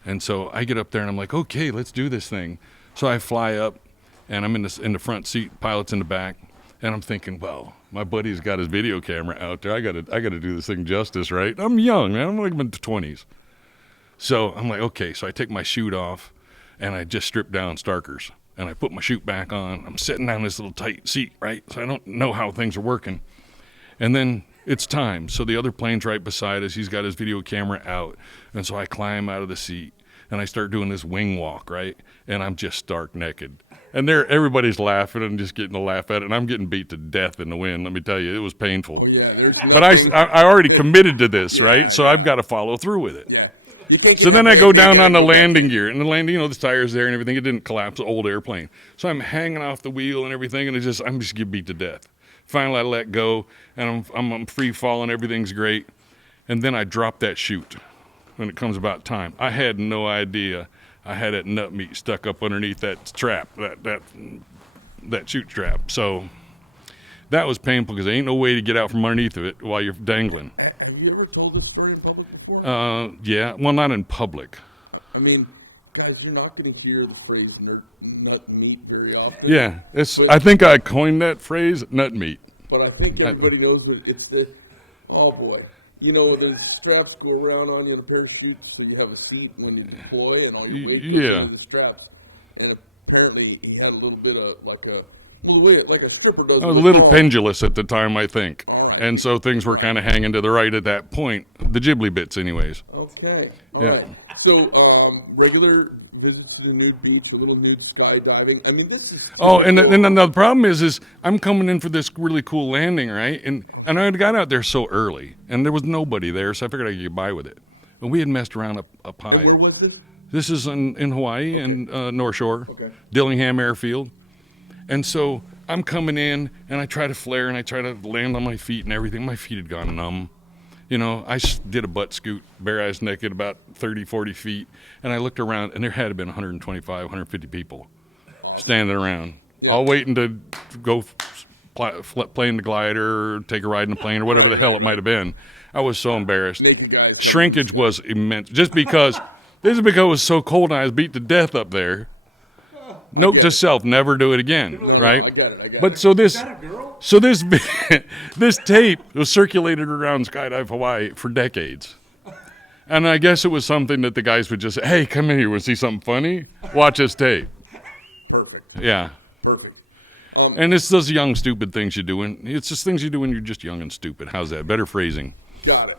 And so I get up there, and I'm like, okay, let's do this thing. So I fly up, and I'm in the front seat, pilot's in the back. And I'm thinking, well, my buddy's got his video camera out there. I gotta do this thing justice, right? I'm young, man. I'm like in my 20s. So I'm like, okay. So I take my chute off, and I just strip down starkers, and I put my chute back on. I'm sitting down in this little tight seat, right? So I don't know how things are working. And then it's time. So the other plane's right beside us. He's got his video camera out, and so I climb out of the seat, and I start doing this wing walk, right? And I'm just stark naked. And everybody's laughing and just getting a laugh at it, and I'm getting beat to death in the wind. Let me tell you, it was painful. But I already committed to this, right? So I've got to follow through with it. So then I go down on the landing gear, and the landing, the tire's there and everything. It didn't collapse, old airplane. So I'm hanging off the wheel and everything, and I'm just getting beat to death. Finally, I let go, and I'm free falling. Everything's great, and then I drop that chute when it comes about time. I had no idea I had that nut meat stuck up underneath that strap, that chute strap. So that was painful because there ain't no way to get out from underneath of it while you're dangling. Have you ever told this story in public before? Yeah. Well, not in public. I mean, guys, you're not going to hear the phrase nut meat very often. Yeah. I think I coined that phrase, nut meat. But I think everybody knows that it's the, oh boy. The straps go around on you in a pair of chutes so you have a seat when you deploy and all you wait for the straps. And apparently he had a little bit of like a stripper does. I was a little pendulous at the time, I think. Right. And so things were kind of hanging to the right at that point. The Ghibli bits, anyways. Okay. All Yeah. right. So regular visits to the nude beach, a little nude skydiving. I mean, this is... Oh, and the problem is I'm coming in for this really cool landing, right? And I got out there so early, and there was nobody there, so I figured I could get by with it. And we had messed around up high. Where was it? This is in Hawaii and North Shore, Okay. Dillingham Airfield. And so I'm coming in, and I try to flare, and I try to land on my feet and everything. My feet had gone numb. I did a butt scoot, bare ass naked, about 30, 40 feet, and I looked around, and there had been 125, 150 people standing around, all waiting to go plane the glider or take a ride in the plane or whatever the hell it might have been. I was so embarrassed. Naked guys. Shrinkage was immense, just because it was so cold and I was beat to death up there. Note to self: never do it again. Right? I got it. But so this this tape was circulated around Skydive Hawaii for decades, and I guess it was something that the guys would just say, "Hey, come in here, want to see something funny? Watch this tape." Perfect. Yeah. Perfect. And it's those young, stupid things you do. It's just things you do when you're just young and stupid. How's that? Better phrasing. Got it.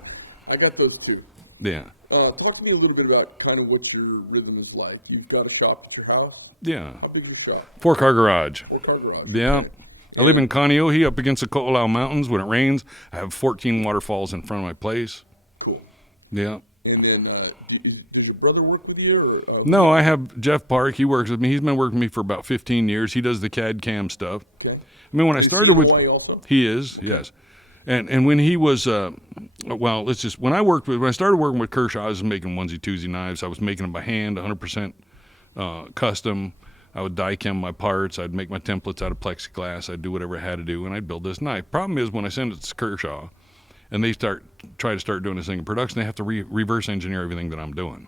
I got those too. Yeah. Talk to me a little bit about kind of what your rhythm is like. You've got a shop at your house. Yeah. How big is your shop? 4-car garage. 4-car garage. Yeah. I live in Kaneohe up against the Ko'olau Mountains. When it rains, I have 14 waterfalls in front of my place. Cool. Yeah. And then, does your brother work with you? Or, No, I have Jeff Park. He works with me. He's been working with me for about 15 years. He does the CAD CAM stuff. Okay. I mean, when I started with... Hawaii also? He is, yes. And when he was, when I started working with Kershaw, I was making onesie-twosie knives. I was making them by hand, 100% custom. I would die chem my parts. I'd make my templates out of plexiglass. I'd do whatever I had to do, and I'd build this knife. Problem is, when I send it to Kershaw, and they try to start doing this thing in production, they have to reverse engineer everything that I'm doing.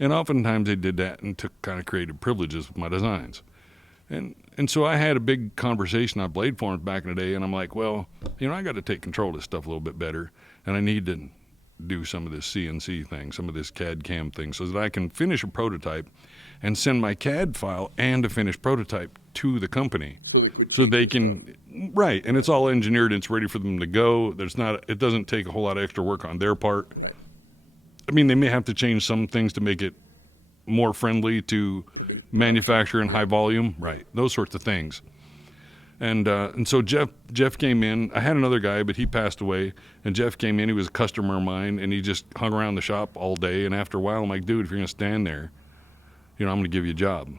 And oftentimes they did that and took kind of creative privileges with my designs. And so I had a big conversation on blade forms back in the day, and I'm like, well, I got to take control of this stuff a little bit better, and I need to do some of this CNC thing, some of this CAD CAM thing, so that I can finish a prototype and send my CAD file and a finished prototype to the company, so they can, right, and it's all engineered, it's ready for them to go. It doesn't take a whole lot of extra work on their part. I mean, they may have to change some things to make it more friendly to manufacture in high volume, right? Those sorts of things. And so Jeff came in. I had another guy, but he passed away. And Jeff came in. He was a customer of mine, and he just hung around the shop all day. And after a while, I'm like, dude, if you're gonna stand there, I'm gonna give you a job.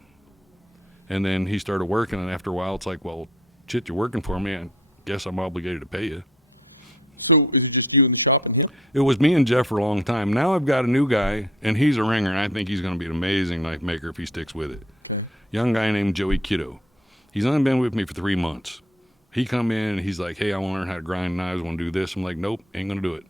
And then he started working, and after a while, it's like, well, shit, you're working for me. I guess I'm obligated to pay you. So is it just you in the shop and him? It was me and Jeff for a long time. Now I've got a new guy, and he's a ringer, and I think he's going to be an amazing knife maker if he sticks with it. Okay. Young guy named Joey Kiddo. He's only been with me for 3 months. He come in, and he's like, hey, I want to learn how to grind knives, I want to do this. I'm like, nope, ain't going to do it.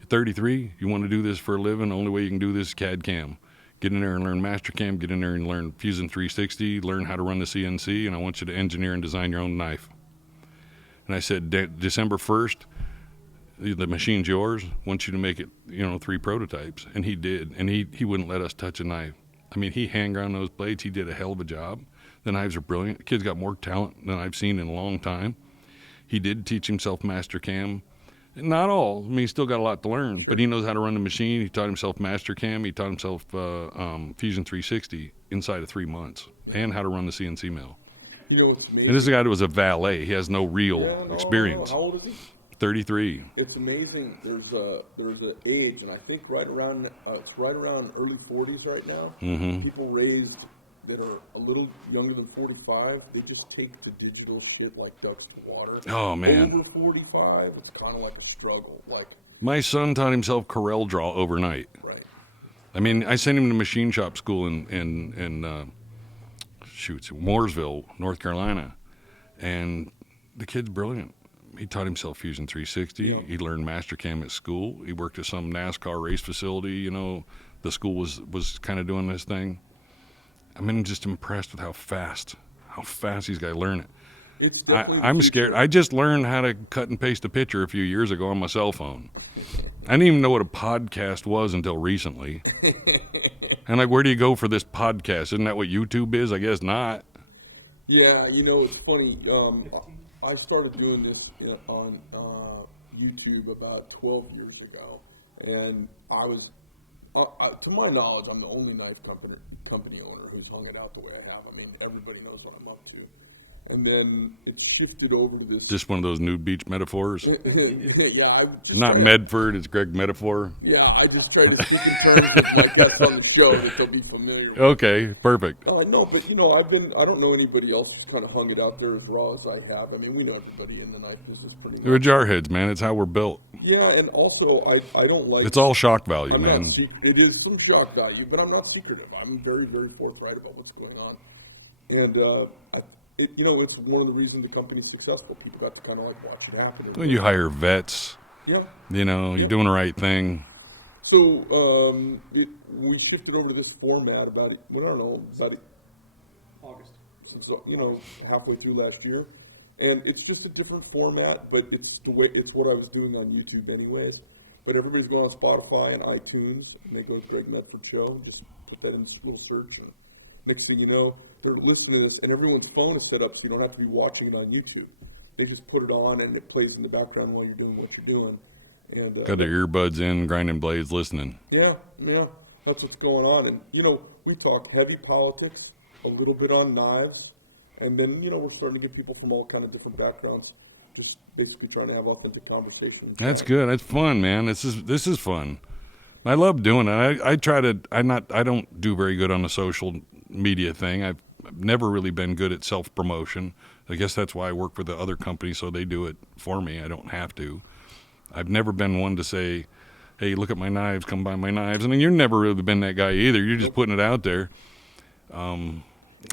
You're 33, you want to do this for a living, the only way you can do this is CAD CAM. Get in there and learn Master Cam, get in there and learn Fusion 360, learn how to run the CNC, and I want you to engineer and design your own knife. And I said, December 1st, the machine's yours. I want you to make it, 3 prototypes. And he did. And he wouldn't let us touch a knife. I mean, he hand ground those blades. He did a hell of a job. The knives are brilliant. The kid's got more talent than I've seen in a long time. He did teach himself Mastercam. Not all. I mean, he's still got a lot to learn, but he knows how to run the machine. He taught himself Mastercam. He taught himself Fusion 360 inside of 3 months, and how to run the CNC mill. And this is a guy that was a valet. He has no real experience. How old is he? 33. It's amazing. There's an age, and I think it's right around early 40s right now. Mm-hmm. People raised that are a little younger than 45, they just take the digital shit like ducks to water. Oh, man. Over 45, it's kind of like a struggle. Like, my son taught himself Corel Draw overnight. right. I mean, I sent him to machine shop school in Mooresville, North Carolina, and the kid's brilliant. He taught himself Fusion 360. Yeah. He learned Mastercam at school. He worked at some NASCAR race facility. The school was kind of doing this thing. I'm just impressed with how fast these guys learn it. I'm scared. I just learned how to cut and paste a picture a few years ago on my cell phone. I didn't even know what a podcast was until recently. And where do you go for this podcast? Isn't that what YouTube is? I guess not. Yeah, it's funny. I started doing this on YouTube about 12 years ago, and I was, to my knowledge, I'm the only knife company owner who's hung it out the way I have. I mean, everybody knows what I'm up to. And then it's shifted over to this. Just one of those nude beach metaphors? Yeah. Not Medford, it's Greg Metaphor. Yeah, I just started speaking terms with my guests on the show that they'll be familiar with. Okay, perfect. No, but I don't know anybody else who's kind of hung it out there as raw as I have. I mean, we know everybody in the knife business pretty much. We're jarheads, man. It's how we're built. Yeah, and also I don't like. It's all shock value, I'm man. not it is some shock value, but I'm not secretive. I'm very, very forthright about what's going on, and it's one of the reasons the company's successful. People got to kind of watch it happen. Well, you hire vets. Yeah. You're doing the right thing. So we shifted over to this format about August. Since halfway through last year, and it's just a different format, but it's what I was doing on YouTube anyways. But everybody's going on Spotify and iTunes, and they go to Greg Medford Show. Just put that in Google search, and next thing you know, they're listening to this, and everyone's phone is set up so you don't have to be watching it on YouTube. They just put it on, and it plays in the background while you're doing what you're doing. And got their earbuds in, grinding blades, listening. Yeah, that's what's going on. And we talk heavy politics, a little bit on knives, and then we're starting to get people from all kind of different backgrounds, just basically trying to have authentic conversations. That's good. That's fun, man. This is fun. I love doing it. I try to. I don't do very good on the social media thing. I've never really been good at self-promotion. I guess that's why I work for the other company, so they do it for me. I don't have to. I've never been one to say, hey, look at my knives, come buy my knives. I mean, you've never really been that guy either. You're just putting it out there. I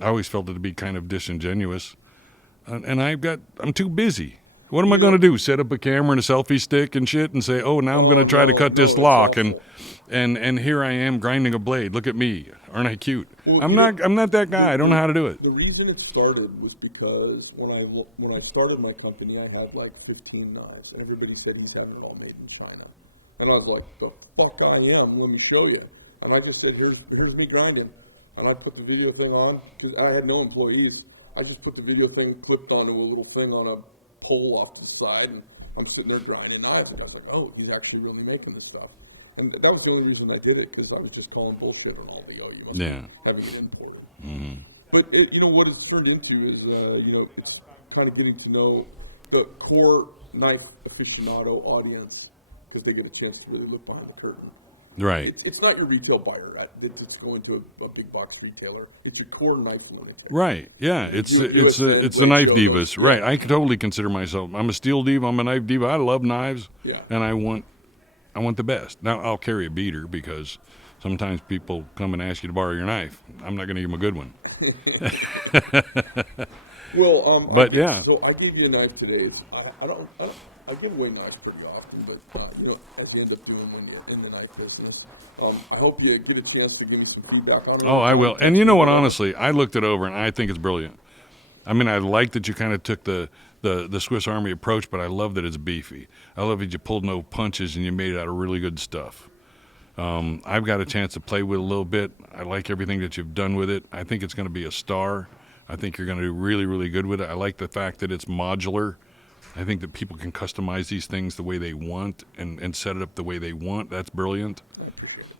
always felt it to be kind of disingenuous. And I'm too busy. What am I going to do? Set up a camera and a selfie stick and shit and say, oh, now I'm going to try to cut this lock and here I am grinding a blade. Look at me. Aren't I cute? Well, I'm not that guy. I don't know how to do it. The reason it started was because when I started my company, I had 15 knives, and everybody said he's having it all made in China. And I was like, the fuck I am. Let me show you. And I just said, here's me grinding. And I put the video thing on because I had no employees. I just put the video thing clipped onto a little thing on a pole off to the side, and I'm sitting there grinding knives, and I was like, oh, he's actually really making this stuff. And that was the only reason I did it, because I was just calling bullshit on all the, having it imported. Mm-hmm. But, what it's turned into is, it's kind of getting to know the core knife aficionado audience, because they get a chance to really look behind the curtain. Right. It's not your retail buyer that's going to a big box retailer. It's your core knife owner. Right. Yeah. It's the knife divas. Yeah. Right. I could totally consider myself. I'm a steel diva. I'm a knife diva. I love knives. Yeah. And I want the best. Now I'll carry a beater because sometimes people come and ask you to borrow your knife. I'm not going to give them a good one. Well, but yeah. So I gave you a knife today. I give away knives pretty often, but as you end up doing in the knife business, I hope you get a chance to give me some feedback on it. Oh, I will. And you know what? Honestly, I looked it over and I think it's brilliant. I mean, I like that you kind of took the the Swiss Army approach, but I love that it's beefy. I love that you pulled no punches and you made it out of really good stuff. I've got a chance to play with it a little bit. I like everything that you've done with it. I think it's going to be a star. I think you're going to do really, really good with it. I like the fact that it's modular. I think that people can customize these things the way they want and set it up the way they want. That's brilliant.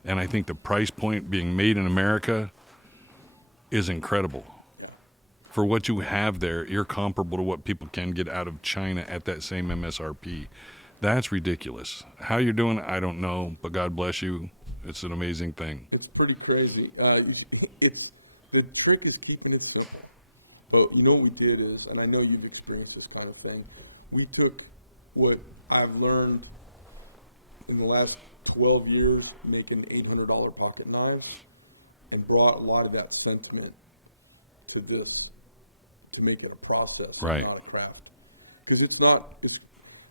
And I think the price point being made in America is incredible. For what you have there, you're comparable to what people can get out of China at that same MSRP. That's ridiculous. How you're doing it, I don't know, but God bless you. It's an amazing thing. It's pretty crazy. The trick is keeping it simple. But you know what we did is, and I know you've experienced this kind of thing, we took what I've learned in the last 12 years making $800 pocket knives and brought a lot of that sentiment to this to make it a process, right, not a craft. Because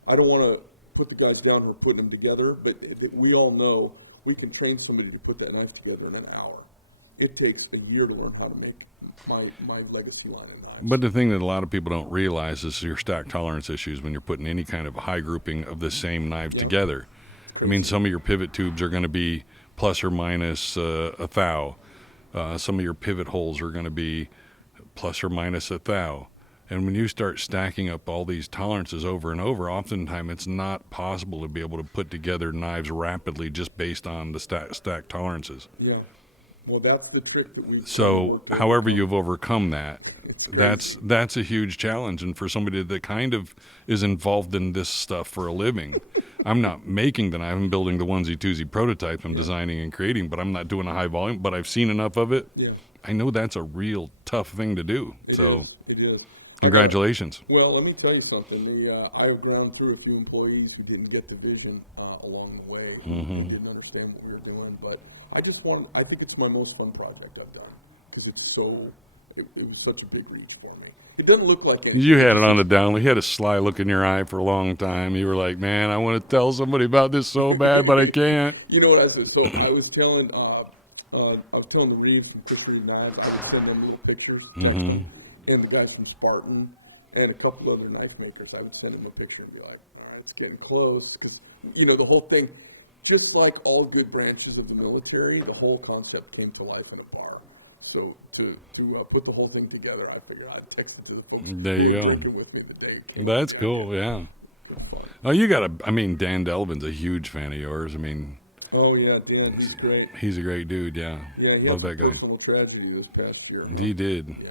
I don't want to put the guys down who are putting them together, but we all know we can train somebody to put that knife together in an hour. It takes a year to learn how to make my legacy line of knives. But the thing that a lot of people don't realize is your stack tolerance issues when you're putting any kind of high grouping of the same knives together. I mean, some of your pivot tubes are going to be plus or minus a thou. Some of your pivot holes are going to be plus or minus a thou. And when you start stacking up all these tolerances over and over, oftentimes it's not possible to be able to put together knives rapidly just based on the stack tolerances. Yeah. Well, that's the trick that we. So, however you've overcome that, that's a huge challenge. And for somebody that kind of is involved in this stuff for a living, I'm not making the knife. I'm building the onesie-twosie prototype. I'm designing and creating, but I'm not doing a high volume. But I've seen enough of it. Yeah. I know that's a real tough thing to do. It is. Congratulations. Well, let me tell you something. I have ground through a few employees who didn't get the vision along the way. Who didn't understand what we were doing. But I think it's my most fun project I've done because it was such a big reach for me. It doesn't look like anything. You had it on the down. You had a sly look in your eye for a long time. You were like, man, I want to tell somebody about this so bad, but I can't. You know what I said? So I was telling the Reeves from Cutlery Knives, I was sending them little pictures. And the guys from Spartan and a couple other knife makers, I would send them a picture and be like, it's getting close. Because, the whole thing, just like all good branches of the military, the whole concept came to life in a bar. So to put the whole thing together, I figured I'd text it to the folks. There you go. That's cool, yeah. Oh, Dan Delvin's a huge fan of yours. Oh, yeah, Dan, he's great. He's a great dude, yeah. Yeah, he love had that guy. Personal tragedy this past year. He did. Yeah.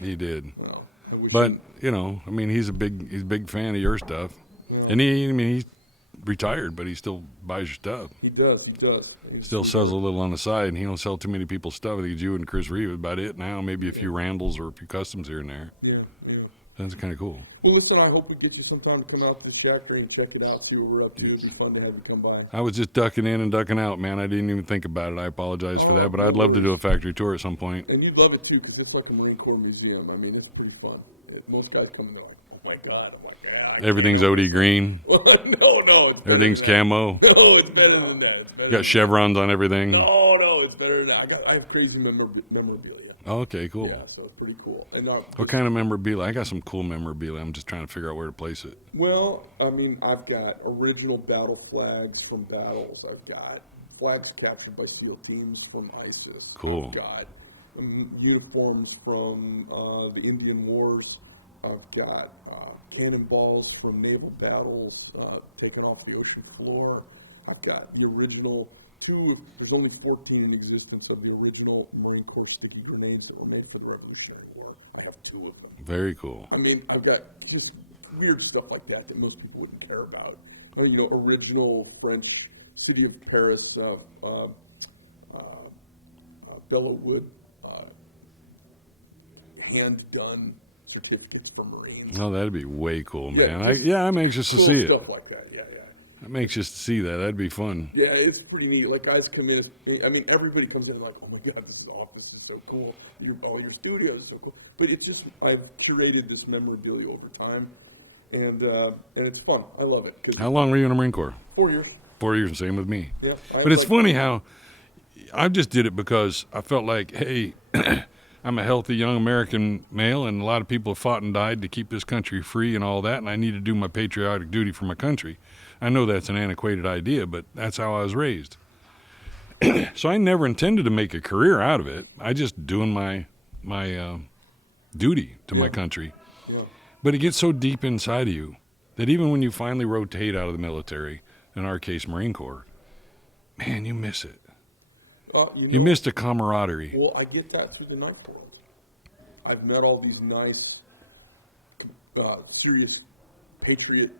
He did. Well, but, he's a big fan of your stuff. Yeah. And he's retired, but he still buys your stuff. He does. Still sells a little on the side, and he don't sell too many people's stuff. I think it's you and Chris Reeve about it now. Maybe a few Randalls or a few customs here and there. Yeah. That's kind of cool. Well, listen, I hope we get you sometime to come out to the shack there and check it out, see what we're up to. It'd be fun to have you come by. I was just ducking in and ducking out, man. I didn't even think about it. I apologize for that, but I'd love to do a factory tour at some point. And you'd love it, too, because it's like a Marine Corps museum. It's pretty fun. Most guys come there like, oh, my God. I'm like, everything's OD green? No. Everything's camo? No, it's better than that. Got chevrons on everything? No, it's better than that. I have crazy memorabilia. Okay, cool. Yeah, so it's pretty cool. And what kind of memorabilia? I got some cool memorabilia. I'm just trying to figure out where to place it. Well, I've got original battle flags from battles. I've got flags captured by SEAL teams from ISIS. Cool. I've got uniforms from the Indian Wars. I've got cannonballs from naval battles taken off the ocean floor. I've got the original there's only 14 in existence of the original Marine Corps sticky grenades that were made for the Revolutionary War. I have 2 of them. Very cool. I've got just weird stuff like that most people wouldn't care about. Original French City of Paris Bellewood handgun certificates for Marines. Oh, that'd be way cool, man. I'm anxious to see it. Stuff like that, yeah. I'm anxious to see that. That'd be fun. Yeah, it's pretty neat. Like, guys come in, everybody comes in like, oh my God, this is awesome. This is so cool. Your studio is so cool. But it's just, I've curated this memorabilia over time, and it's fun. I love it. How long were you in the Marine Corps? 4 years. 4 years, same with me. Yeah. But it's funny how I just did it because I felt like, hey, I'm a healthy young American male, and a lot of people have fought and died to keep this country free and all that, and I need to do my patriotic duty for my country. I know that's an antiquated idea, but that's how I was raised. So I never intended to make a career out of it. I just doing my duty to my country. Yeah. But it gets so deep inside of you that even when you finally rotate out of the military, in our case, Marine Corps, man, you miss it. You miss the camaraderie. Well, I get that through the Night Corps. I've met all these nice, serious patriot,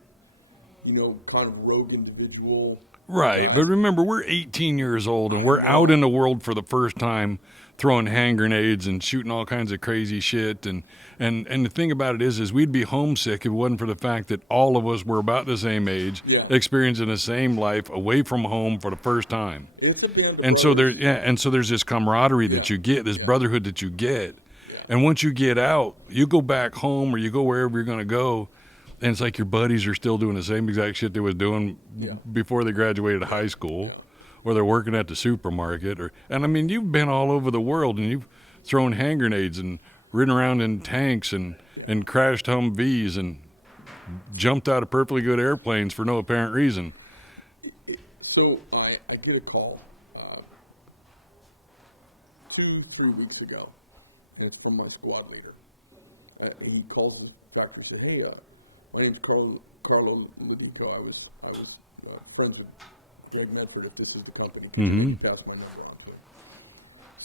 kind of rogue individual. Right, but remember, we're 18 years old, and we're out in the world for the first time, throwing hand grenades and shooting all kinds of crazy shit. And the thing about it is we'd be homesick if it wasn't for the fact that all of us were about the same age, experiencing the same life, away from home for the first time. It's a band of and so brothers. there's this camaraderie that you get, this brotherhood that you get. And once you get out, you go back home or you go wherever you're going to go, and it's like your buddies are still doing the same exact shit they was doing before they graduated high school, or they're working at the supermarket. And I mean, you've been all over the world, and you've thrown hand grenades and ridden around in tanks and crashed Humvees and jumped out of perfectly good airplanes for no apparent reason. So I get a call 2-3 weeks ago, and it's from my squad leader. And he calls the doctor and says, "Hey, my name's Carlo Levito. I was friends with Greg Medford, if this was the company. Passed my number on to him."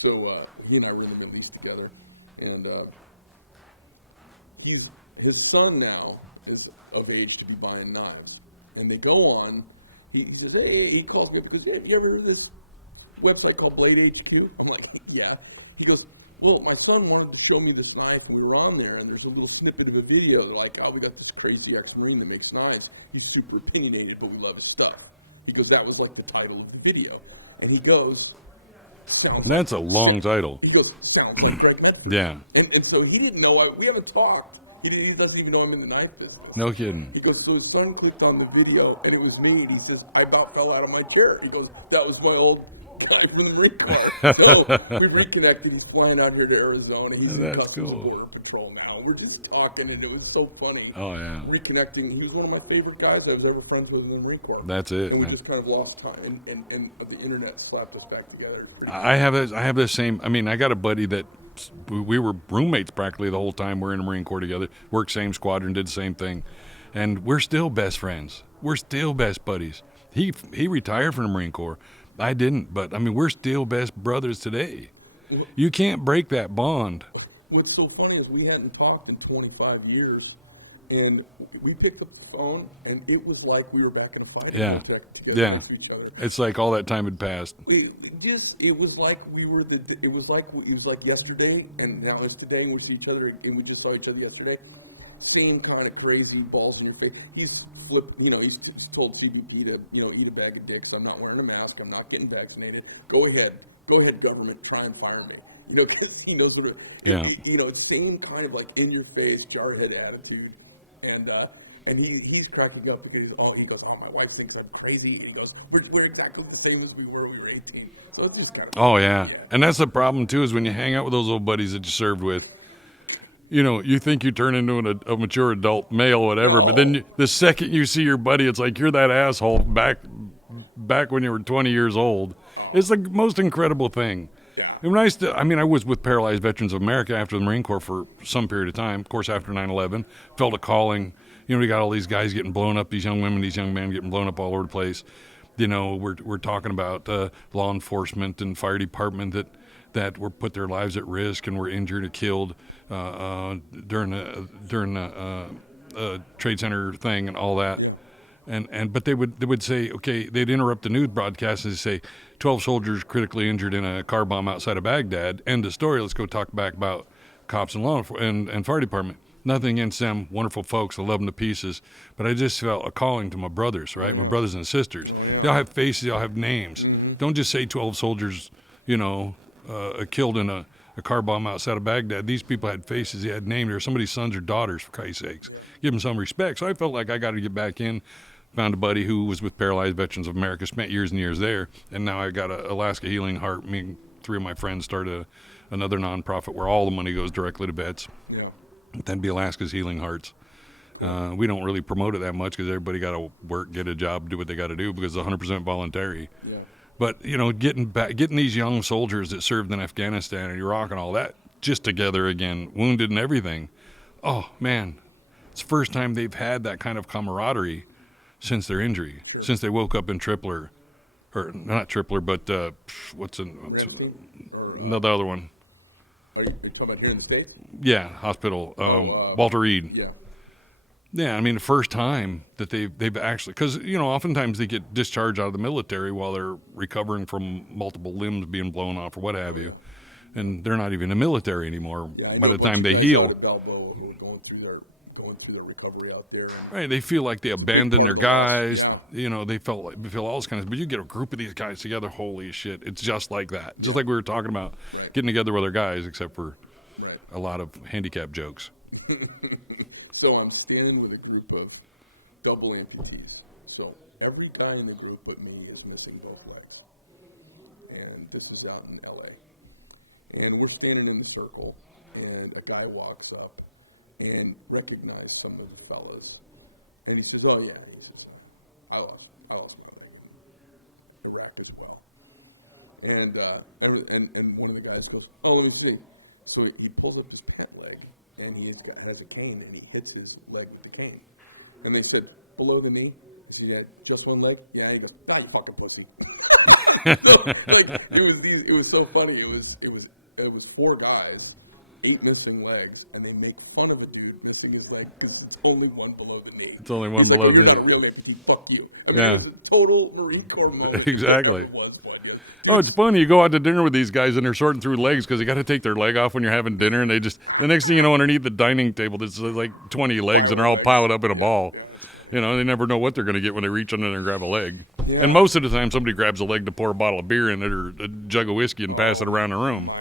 So he and I run the Middle East together, and his son now is of age to be buying knives. And they go on. He says, "Hey," he calls me up and goes, "You ever heard of this website called Blade HQ?" I'm like, "Yeah." He goes, "Well, my son wanted to show me this knife, and we were on there, and there's a little snippet of a video. They're like, we got this crazy ex-Marine that makes knives. He's super opinionated, but we love his stuff." Because that was like the title of the video. And he goes, That's a long title. He goes, "Sounds like Greg Medford." Yeah. And so he didn't know, we haven't talked. He doesn't even know I'm in the knife business. No kidding. He goes, so his son clicked on the video, and it was me, and he says, "I about fell out of my chair." He goes, "That was my old life in the Marine Corps." So we reconnected. He's flying out here to Arizona. He's in That's Customs cool. and Border Patrol now. We're just talking, and it was so funny. Oh, yeah. Reconnecting. He was one of my favorite guys I was ever friends with in the Marine Corps. That's it, And man. we just kind of lost time, and the internet slapped us back together. It was pretty I have the same. I mean, I got a buddy that we were roommates practically the whole time we're in the Marine Corps together. Worked same squadron, did the same thing, and we're still best friends. We're still best buddies. He retired from the Marine Corps. I didn't, but I mean, we're still best brothers today. You can't break that bond. What's so funny is we hadn't talked in 25 years, and we picked up the phone, and it was like we were back in a fighting Yeah. project together Yeah. with each other. It's like all that time had passed. It was like we were. It was like yesterday, and now it's today. And we see each other, and we just saw each other yesterday. Same kind of crazy balls in your face. He's flipped. He's told CBP to eat a bag of dicks. I'm not wearing a mask. I'm not getting vaccinated. Go ahead, government. Try and fire me. Because he knows what. Yeah. Same kind of like in your face jarhead attitude, and he's cracking up because he goes, "Oh, my wife thinks I'm crazy." He goes, "We're exactly the same as we were when we were 18." So it's just kind of. Oh yeah, and that's the problem too. Is when you hang out with those old buddies that you served with. You think you turn into a mature adult male, or whatever, but then the second you see your buddy, it's like you're that asshole back when you were 20 years old. It's the most incredible thing. And I was with Paralyzed Veterans of America after the Marine Corps for some period of time. Of course, after 9/11, felt a calling. We got all these guys getting blown up, these young women, these young men getting blown up all over the place. We're talking about law enforcement and fire department that were put their lives at risk and were injured or killed during a Trade Center thing and all that. But they would say, okay, they'd interrupt the news broadcast and say 12 soldiers critically injured in a car bomb outside of Baghdad. End of story. Let's go talk back about cops and law and fire department. Nothing against them, wonderful folks. I love them to pieces. But I just felt a calling to my brothers, right? My brothers and sisters. They all have faces. They all have names. Don't just say 12 soldiers, killed in a car bomb outside of Baghdad. These people had faces. They had names. They were somebody's sons or daughters, for Christ's sakes. Give them some respect. So I felt like I got to get back in. Found a buddy who was with Paralyzed Veterans of America, spent years and years there, and now I got a Alaska Healing Heart. Me and three of my friends started another nonprofit where all the money goes directly to vets. Yeah. That'd be Alaska's Healing Hearts. We don't really promote it that much because everybody got to work, get a job, do what they got to do because it's 100% voluntary. Yeah. But you know, getting these young soldiers that served in Afghanistan and Iraq and all that just together again, wounded and everything. Oh man, it's the first time they've had that kind of camaraderie since their injury, since they woke up in Tripler, or not Tripler, but the other one? Are you talking about here in the States? Yeah, hospital. Walter Reed. Yeah. Yeah, I mean, the first time that they've actually, because, you know, oftentimes they get discharged out of the military while they're recovering from multiple limbs being blown off or what have you, and they're not even in the military anymore by the time they heal. Going through the recovery out there. Right, they feel like they abandoned their guys. Yeah. You know, they feel all this kind of. But you get a group of these guys together, holy shit! It's just like that, just like we were talking about getting together with our guys, except for a lot of handicap jokes. So I'm staying with a group of double amputees. So every guy in the group but me is missing both legs. And this is out in LA. And we're standing in the circle, and a guy walks up and recognized some of the fellas. And he says, oh yeah, I lost my leg. Iraq as well. And one of the guys goes, oh, let me see. So he pulled up his pant leg. And he has a cane, and he hits his leg with the cane. And they said, below the knee, he got just one leg? Yeah, he goes, nah, you fucking pussy. So, like, it was so funny. It was 4 guys, 8 missing legs, and they make fun of the dude missing his leg because it's only one below the knee. It's only one below the knee. You're not realistic, fuck you. I mean, it was a total Marine Corps moment. Exactly. Oh, it's funny. You go out to dinner with these guys and they're sorting through legs because they got to take their leg off when you're having dinner, and the next thing you know, underneath the dining table, there's like 20 legs and they're all piled up in a ball. You know, they never know what they're going to get when they reach under there and grab a leg. Yeah. And most of the time, somebody grabs a leg to pour a bottle of beer in it or a jug of whiskey and pass it around the room.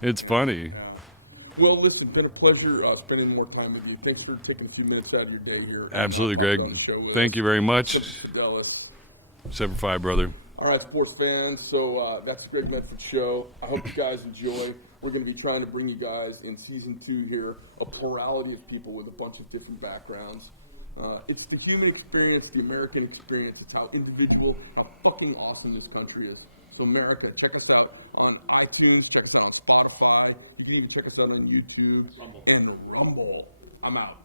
It's funny. Well, listen, it's been a pleasure spending more time with you. Thanks for taking a few minutes out of your day here. Absolutely, Greg. Thank you very much. 7-5, brother. All right, sports fans, so that's the Greg Medford Show. I hope you guys enjoy. We're going to be trying to bring you guys in Season 2 here a plurality of people with a bunch of different backgrounds. It's the human experience, the American experience. It's how individual, how fucking awesome this country is. So America, check us out on iTunes, check us out on Spotify. You can even check us out on YouTube and Rumble. I'm out.